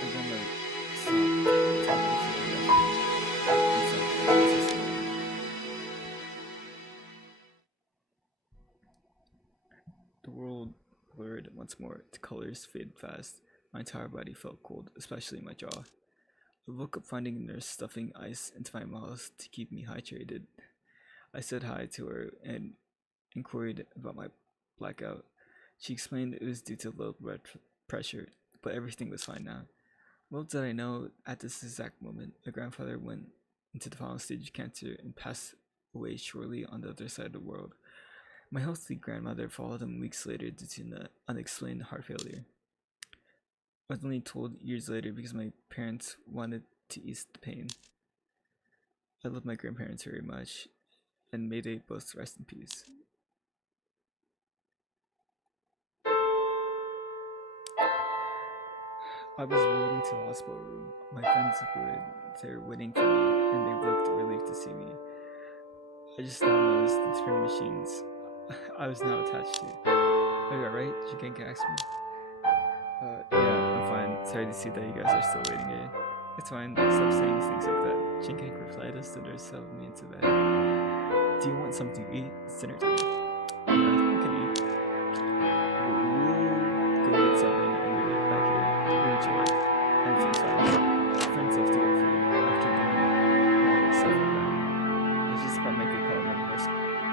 My grandma stopped talking for a minute and said that I was listening. The world blurred once more. The colors faded fast. My entire body felt cold, especially my jaw. I woke up finding a nurse stuffing ice into my mouth to keep me hydrated. I said hi to her and inquired about my blackout. She explained it was due to low blood pressure, but everything was fine now. Little did I know, at this exact moment, my grandfather went into the final stage of cancer and passed away shortly on the other side of the world. My healthy grandmother followed him weeks later due to an unexplained heart failure. I was only told years later because my parents wanted to ease the pain. I love my grandparents very much, and may they both rest in peace. I was rolled into the hospital room. My friends were there waiting for me, and they looked relieved to see me. I just now noticed the different machines I was now attached to. Are you alright? Shinkanka asked me. Yeah, I'm fine. Sorry to see that you guys are still waiting, eh? It's fine. Stop saying things like that. Shinkanka replied as the nurse settled me into bed. Do you want something to eat? It's dinner time. Yeah, we can eat. We'll go get something and be right back here. We'll enjoy it. And sometimes, friends love to get food after doing stuff like that. I was just about to make a call when the nurse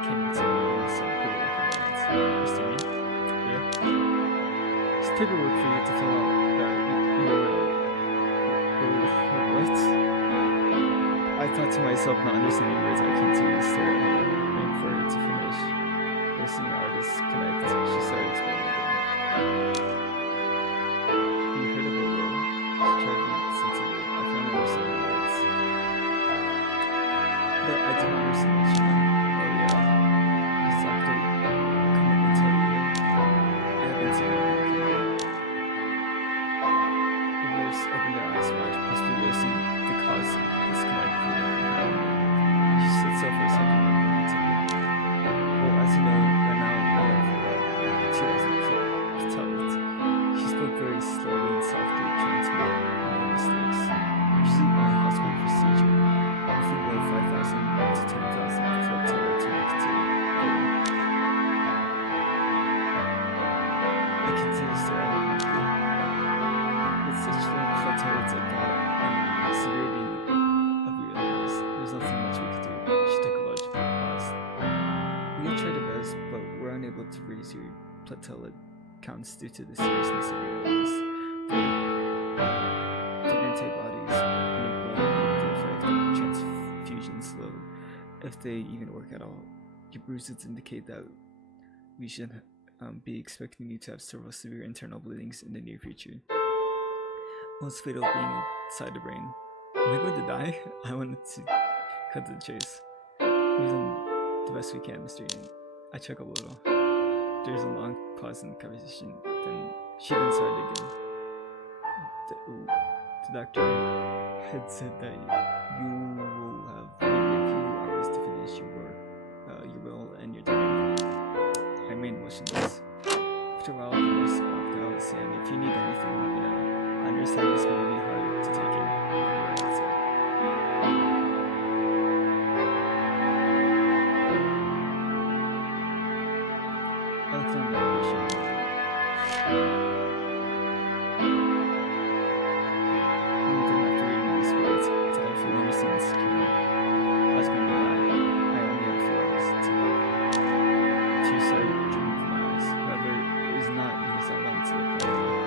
came into me with some paperwork in my hands. Mr. Me? Yeah? It's paperwork for you to fill out. What? I thought to myself, not understanding words, I continued to stare at her, waiting for her to finish. Listening to artists connect, she started explaining again. You heard of it, Will? She tried to listen to it. I found her saying words. But I didn't understand what she meant. Oh yeah. Just after coming to tell you, I haven't seen her. The nurse opened her eyes wide, possibly noticing the cause of disconnect from her. She stood still for a second and then continued. Well, as you know, right now I have 2,000 patellas. She spoke very slowly and softly, trying to make no mistakes. Usually by a hospital procedure, roughly below 5,000 to 10,000 patella to make it to I continue to stare at her. With such little plateaus like that and the severity of your illness, there's nothing much we could do. She took a large pause. We tried our best, but we're unable to raise your platelet counts due to the seriousness of your illness. The antibodies make the effect of transfusion slow, if they even work at all. Your bruises indicate that we should be expecting you to have several severe internal bleedings in the near future. Most fatal being inside the brain. Am I going to die? I wanted to cut to the chase. We've done the best we can, Mr. Ian. I chuckled a little. There's a long pause in the conversation, then she then started again. The doctor had said that you will have maybe a few hours to finish your will and your dinner. I remained motionless. After a while, the nurse walked out, saying, if you need anything, let me know. I understand this may be hard to take in. I'll be right outside. I looked on the other sheet. After reading these words, did I feel any sense secure? I was going to die. I only had 4 hours to live. Tears started dripping from my eyes. However, it was not because I wanted to live forever.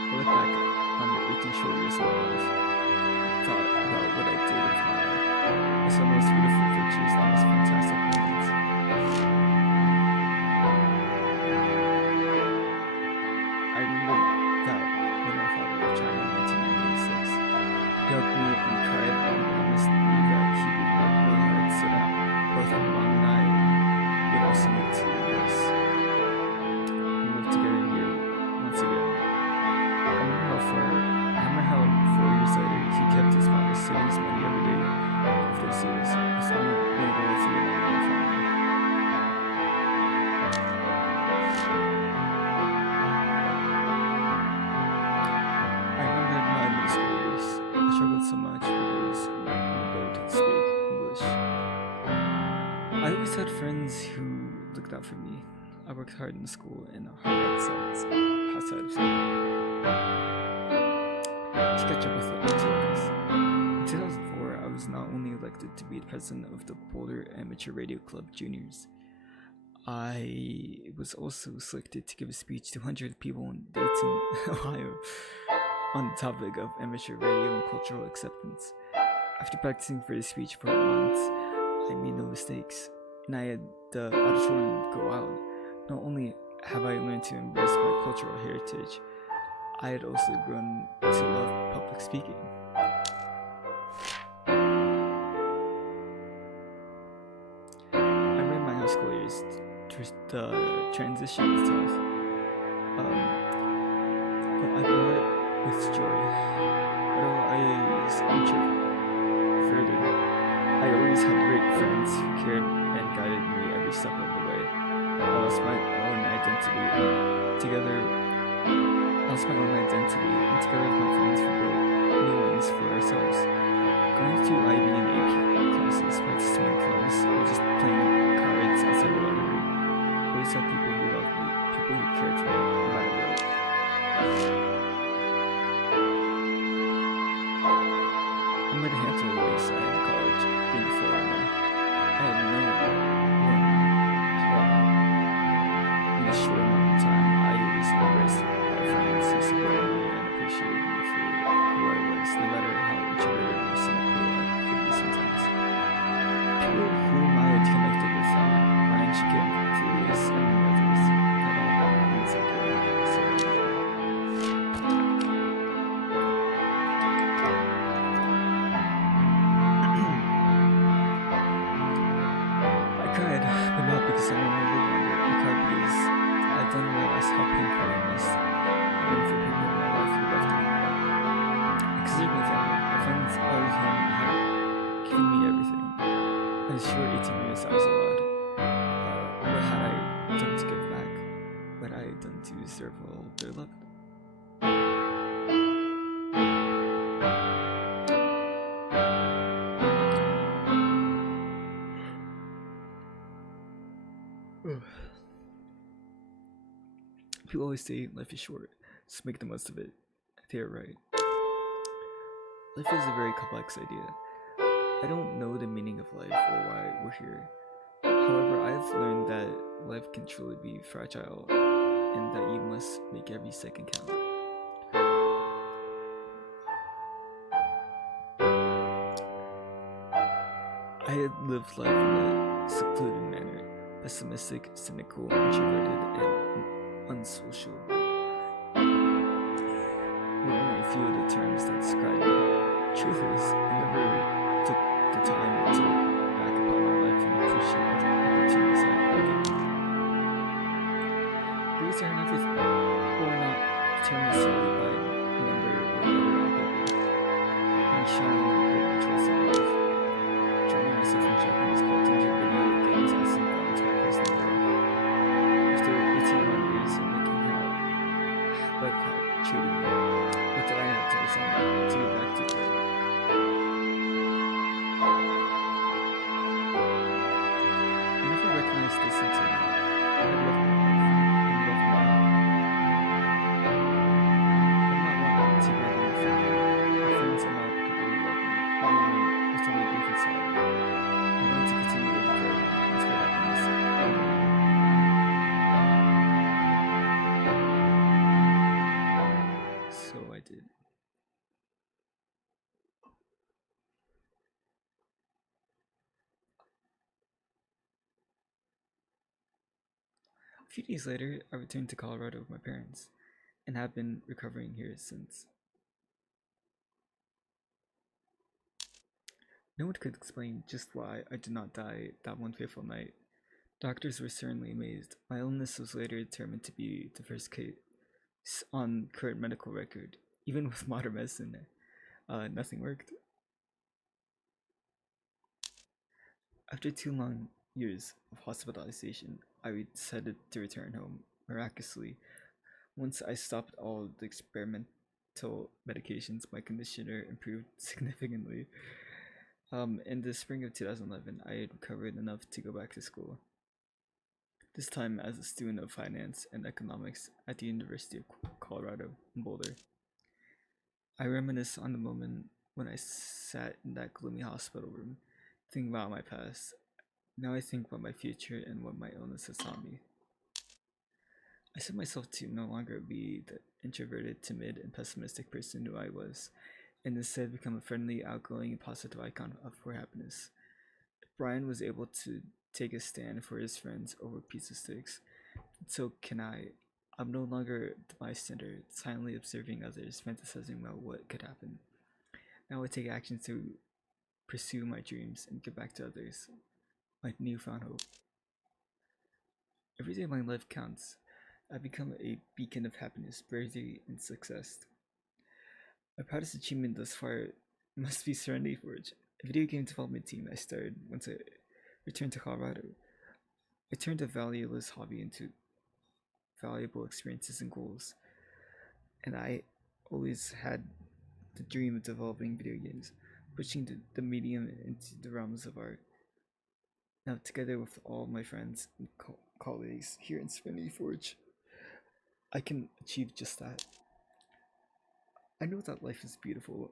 I look back on the 18 short years of my life. I thought about what I did with my life. I saw the most beautiful pictures, the most fantastic moments. I remember that when my father was child in 1996, he hugged me and cried and promised me that he would work really hard so that both my mom and I would also move to the US and live together here once again. I remember how 4 years later he kept his promise, saving his money every day of those years. His only one goal was to unite my family. I remember my middle school years. I struggled so much because I wasn't able to speak English. I always had friends who looked out for me. I worked hard in school and hard outside of school to catch up with the activities. In 2004, I was not only elected to be the president of the Boulder Amateur Radio Club Juniors, I was also selected to give a speech to hundreds of people in Dayton, Ohio, on the topic of amateur radio and cultural acceptance. After practicing for the speech for months, I made no mistakes, and I had the auditorium go wild. Not only have I learned to embrace my cultural heritage, I had also grown to love public speaking. I ran my high school years. The transition was tough, but I bore it with joy. Although I was introverted, I always had great friends who cared and guided me every step of the way. I lost my own identity, and together with my friends, we built new ones for ourselves. Going through IB and AP classes, practicing in clubs, or just playing cards outside the library, I always had people who loved me, people who cared for me, no matter what. I met a handful of ways I in college, being a foreigner. I had no one in a short amount of time. I was embraced by friends who supported me and appreciated me for who I was, no matter how introverted or cynical I could be sometimes. People whom I had connected with, Ryan Chicken, Julius, and others, had all been things I did, so I cried, but not because I wanted to live longer. I cried because I didn't realize how painful it must have been for people in my life who left me. I considered my family. My friends, all of whom had given me everything. In a short 18 years, I was allowed. What had I done to give back? What had I done to deserve all their love? People always say life is short, so make the most of it. They are right. Life is a very complex idea. I don't know the meaning of life or why we're here. However, I have learned that life can truly be fragile and that you must make every second count. I had lived life in a secluded manner, pessimistic, cynical, introverted, and unsocial. Were only a few of the terms that describe me. Truth is, I never took the time to look back upon my life and appreciate the opportunities I had been given. Grades aren't everything. People are not determined solely by number or other on paper. I'm shy and great choice in life. Joining myself in Japanese culture, video games, and some balance my personal growth. After 18 long years of looking how life had treated me, what did I have to present to get back to the world? I never recognized this until now. I loved my life and loved my life. I'm not wanting to get away from me. My friends are not people who love me. Everyone with only grief and sorrow. I want to continue living forever and spread happiness. So I did. A few days later, I returned to Colorado with my parents and have been recovering here since. No one could explain just why I did not die that one fateful night. Doctors were certainly amazed. My illness was later determined to be the first case on current medical record. Even with modern medicine, nothing worked. After 2 long years of hospitalization, I decided to return home. Miraculously, once I stopped all the experimental medications, my conditioner improved significantly. In the spring of 2011, I had recovered enough to go back to school. This time as a student of finance and economics at the University of Colorado in Boulder. I reminisce on the moment when I sat in that gloomy hospital room, thinking about my past. Now I think about my future and what my illness has taught me. I set myself to no longer be the introverted, timid, and pessimistic person who I was, and instead become a friendly, outgoing, and positive icon for happiness. Brian was able to take a stand for his friends over pizza sticks. So can I. I'm no longer the bystander, silently observing others, fantasizing about what could happen. Now I take action to pursue my dreams and give back to others, my newfound hope. Every day of my life counts. I've become a beacon of happiness, bravery, and success. My proudest achievement thus far must be Serenity Forge, a video game development team I started once I returned to Colorado. I turned a valueless hobby into valuable experiences and goals, and I always had the dream of developing video games, pushing the medium into the realms of art. Now, together with all my friends and colleagues here in Serenity Forge, I can achieve just that. I know that life is beautiful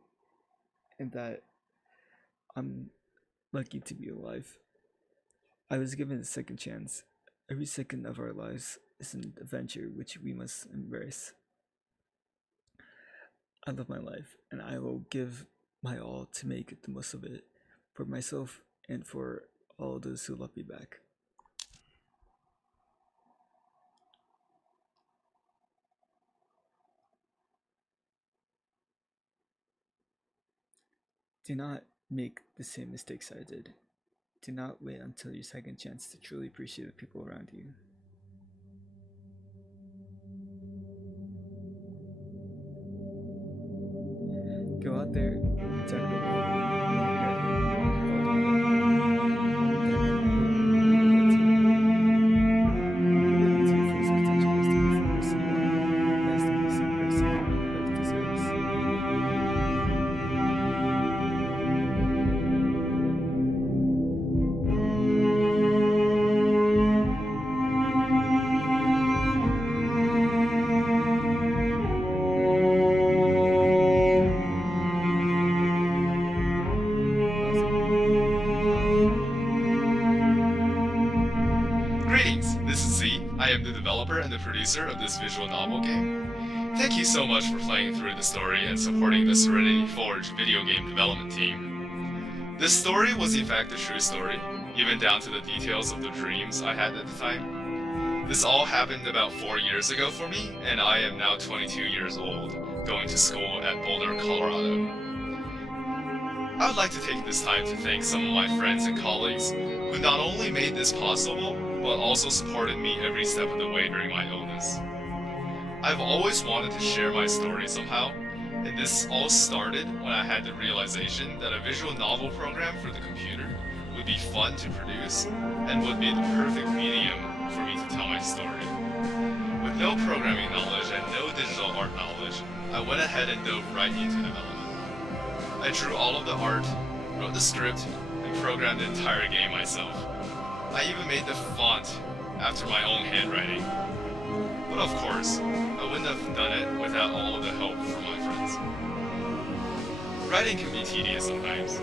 and that I'm lucky to be alive. I was given a second chance. Every second of our lives is an adventure which we must embrace. I love my life and I will give my all to make the most of it for myself and for all those who love me back. Do not make the same mistakes I did. Do not wait until your second chance to truly appreciate the people around you. Go out there and tackle the Greetings, this is Z. I am the developer and the producer of this visual novel game. Thank you so much for playing through the story and supporting the Serenity Forge video game development team. This story was in fact a true story, even down to the details of the dreams I had at the time. This all happened about 4 years ago for me, and I am now 22 years old, going to school at Boulder, Colorado. I would like to take this time to thank some of my friends and colleagues who not only made this possible, but also supported me every step of the way during my illness. I've always wanted to share my story somehow, and this all started when I had the realization that a visual novel program for the computer would be fun to produce and would be the perfect medium for me to tell my story. With no programming knowledge and no digital art knowledge, I went ahead and dove right into development. I drew all of the art, wrote the script, and programmed the entire game myself. I even made the font after my own handwriting. But of course, I wouldn't have done it without all of the help from my friends. Writing can be tedious sometimes,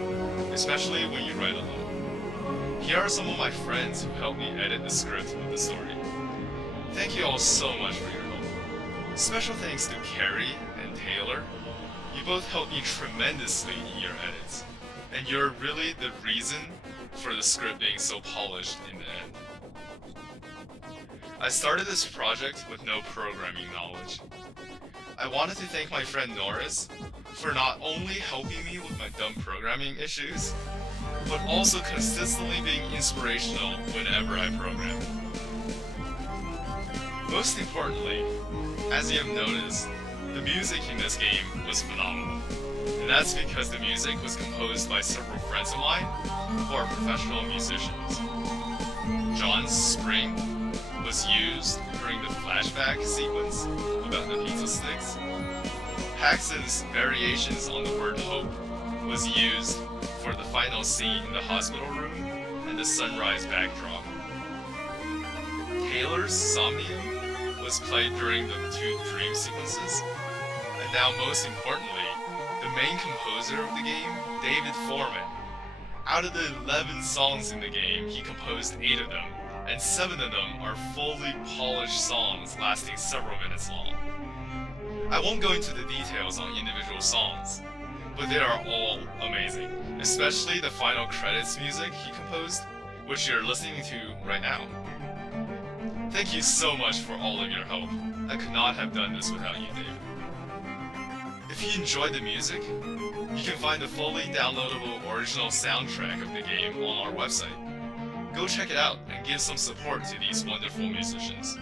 especially when you write alone. Here are some of my friends who helped me edit the script of the story. Thank you all so much for your help. Special thanks to Carrie and Taylor. You both helped me tremendously in your edits, and you're really the reason for the script being so polished in the end. I started this project with no programming knowledge. I wanted to thank my friend Norris for not only helping me with my dumb programming issues, but also consistently being inspirational whenever I program. Most importantly, as you have noticed, the music in this game was phenomenal. And that's because the music was composed by several friends of mine who are professional musicians. John's Spring was used during the flashback sequence about the pizza sticks. Paxton's Variations on the Word Hope was used for the final scene in the hospital room and the sunrise backdrop. Taylor's Somnium was played during the 2 dream sequences. And now most importantly, the main composer of the game, David Foreman, Out of the 11 songs in the game, he composed 8 of them, and 7 of them are fully polished songs lasting several minutes long. I won't go into the details on individual songs, but they are all amazing, especially the final credits music he composed, which you're listening to right now. Thank you so much for all of your help. I could not have done this without you, David. If you enjoyed the music, you can find the fully downloadable original soundtrack of the game on our website. Go check it out and give some support to these wonderful musicians.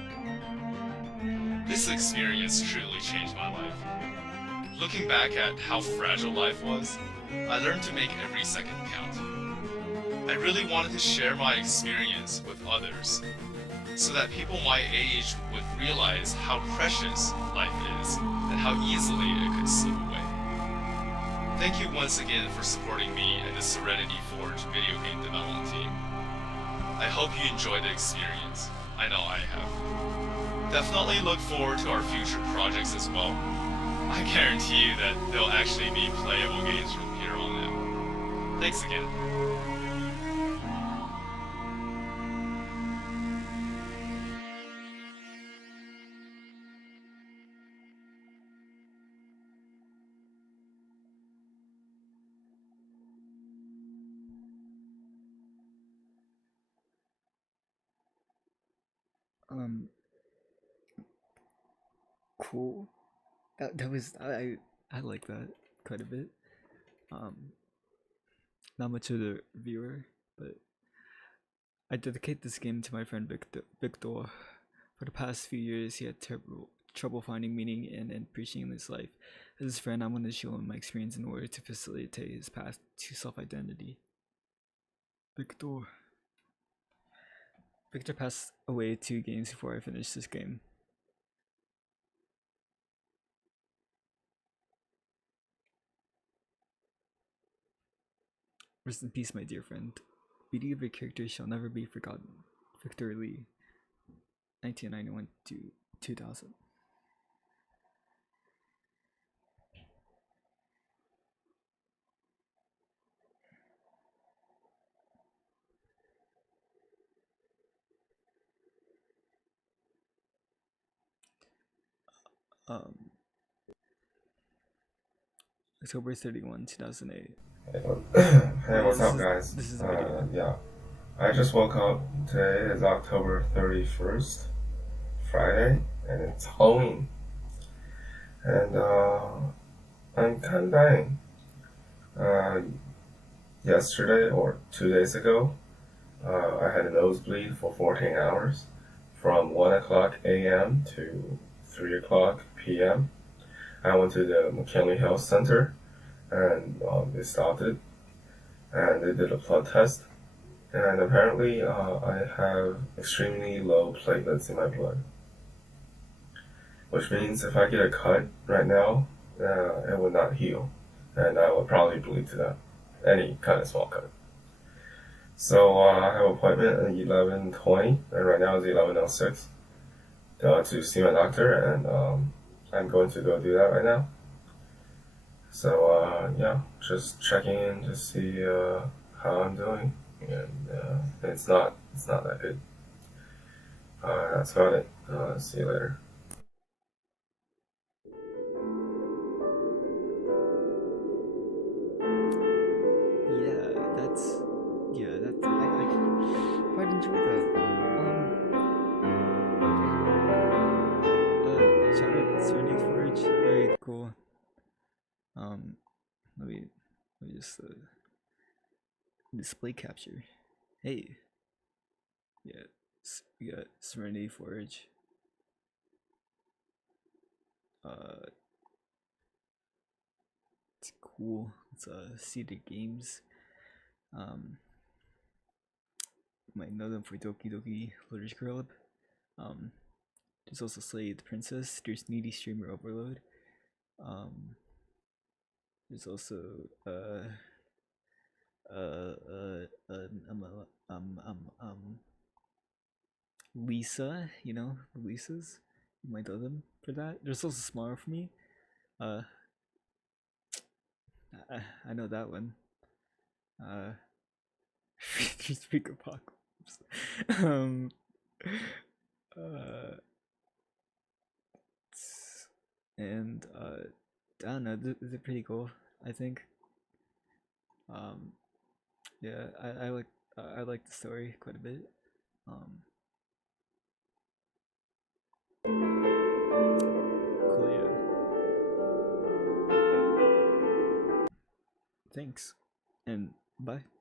This experience truly changed my life. Looking back at how fragile life was, I learned to make every second count. I really wanted to share my experience with others, so that people my age would realize how precious life is and how easily it could slip away. Thank you once again for supporting me and the Serenity Forge video game development team. I hope you enjoyed the experience. I know I have. Definitely look forward to our future projects as well. I guarantee you that there'll actually be playable games from here on out. Thanks again. Um, cool. That was I like that quite a bit. Um, not much of the viewer, but I dedicate this game to my friend Victor. For the past few years, he had trouble finding meaning in and appreciating his life. As his friend, I wanted to show him my experience in order to facilitate his path to self-identity. Victor. Victor passed away 2 games before I finished this game. Rest in peace, my dear friend. Beauty of your character shall never be forgotten. Victor Lee, 1991 to 2000. Um, October 31, 2008. Hey, what's up, guys? This is a video. Yeah, I just woke up. Today is October 31st, Friday, and it's Halloween. And I'm kind of dying. Yesterday or 2 days ago, I had a nosebleed for 14 hours from 1 o'clock a.m. to 3 o'clock p.m. I went to the McKinley Health Center and they stopped it and they did a blood test. And apparently, I have extremely low platelets in my blood, which means if I get a cut right now, it would not heal, and I would probably bleed to death. Any kind of small cut. So I have an appointment at 11:20, and right now it's 11:06 to see my doctor, and I'm going to go do that right now. So yeah, just checking in to see how I'm doing. And it's not that good. That's about it. See you later. I quite enjoyed that. Shout out to Serenity Forge, very cool. Um, let me just display capture. Hey, yeah, we got Serenity Forge. It's cool. It's seeded games. Might know them for Doki Doki Literature Club. There's also Slay the Princess. There's Needy Streamer Overload. There's also Lisa. You know the Lisas. You might know them for that. There's also Smaller for me. I know that one. Speak apocalypse. um, uh, and I don't know. They're pretty cool. I think. Um, yeah, I like the story quite a bit. Cool. Yeah. Thanks, and bye.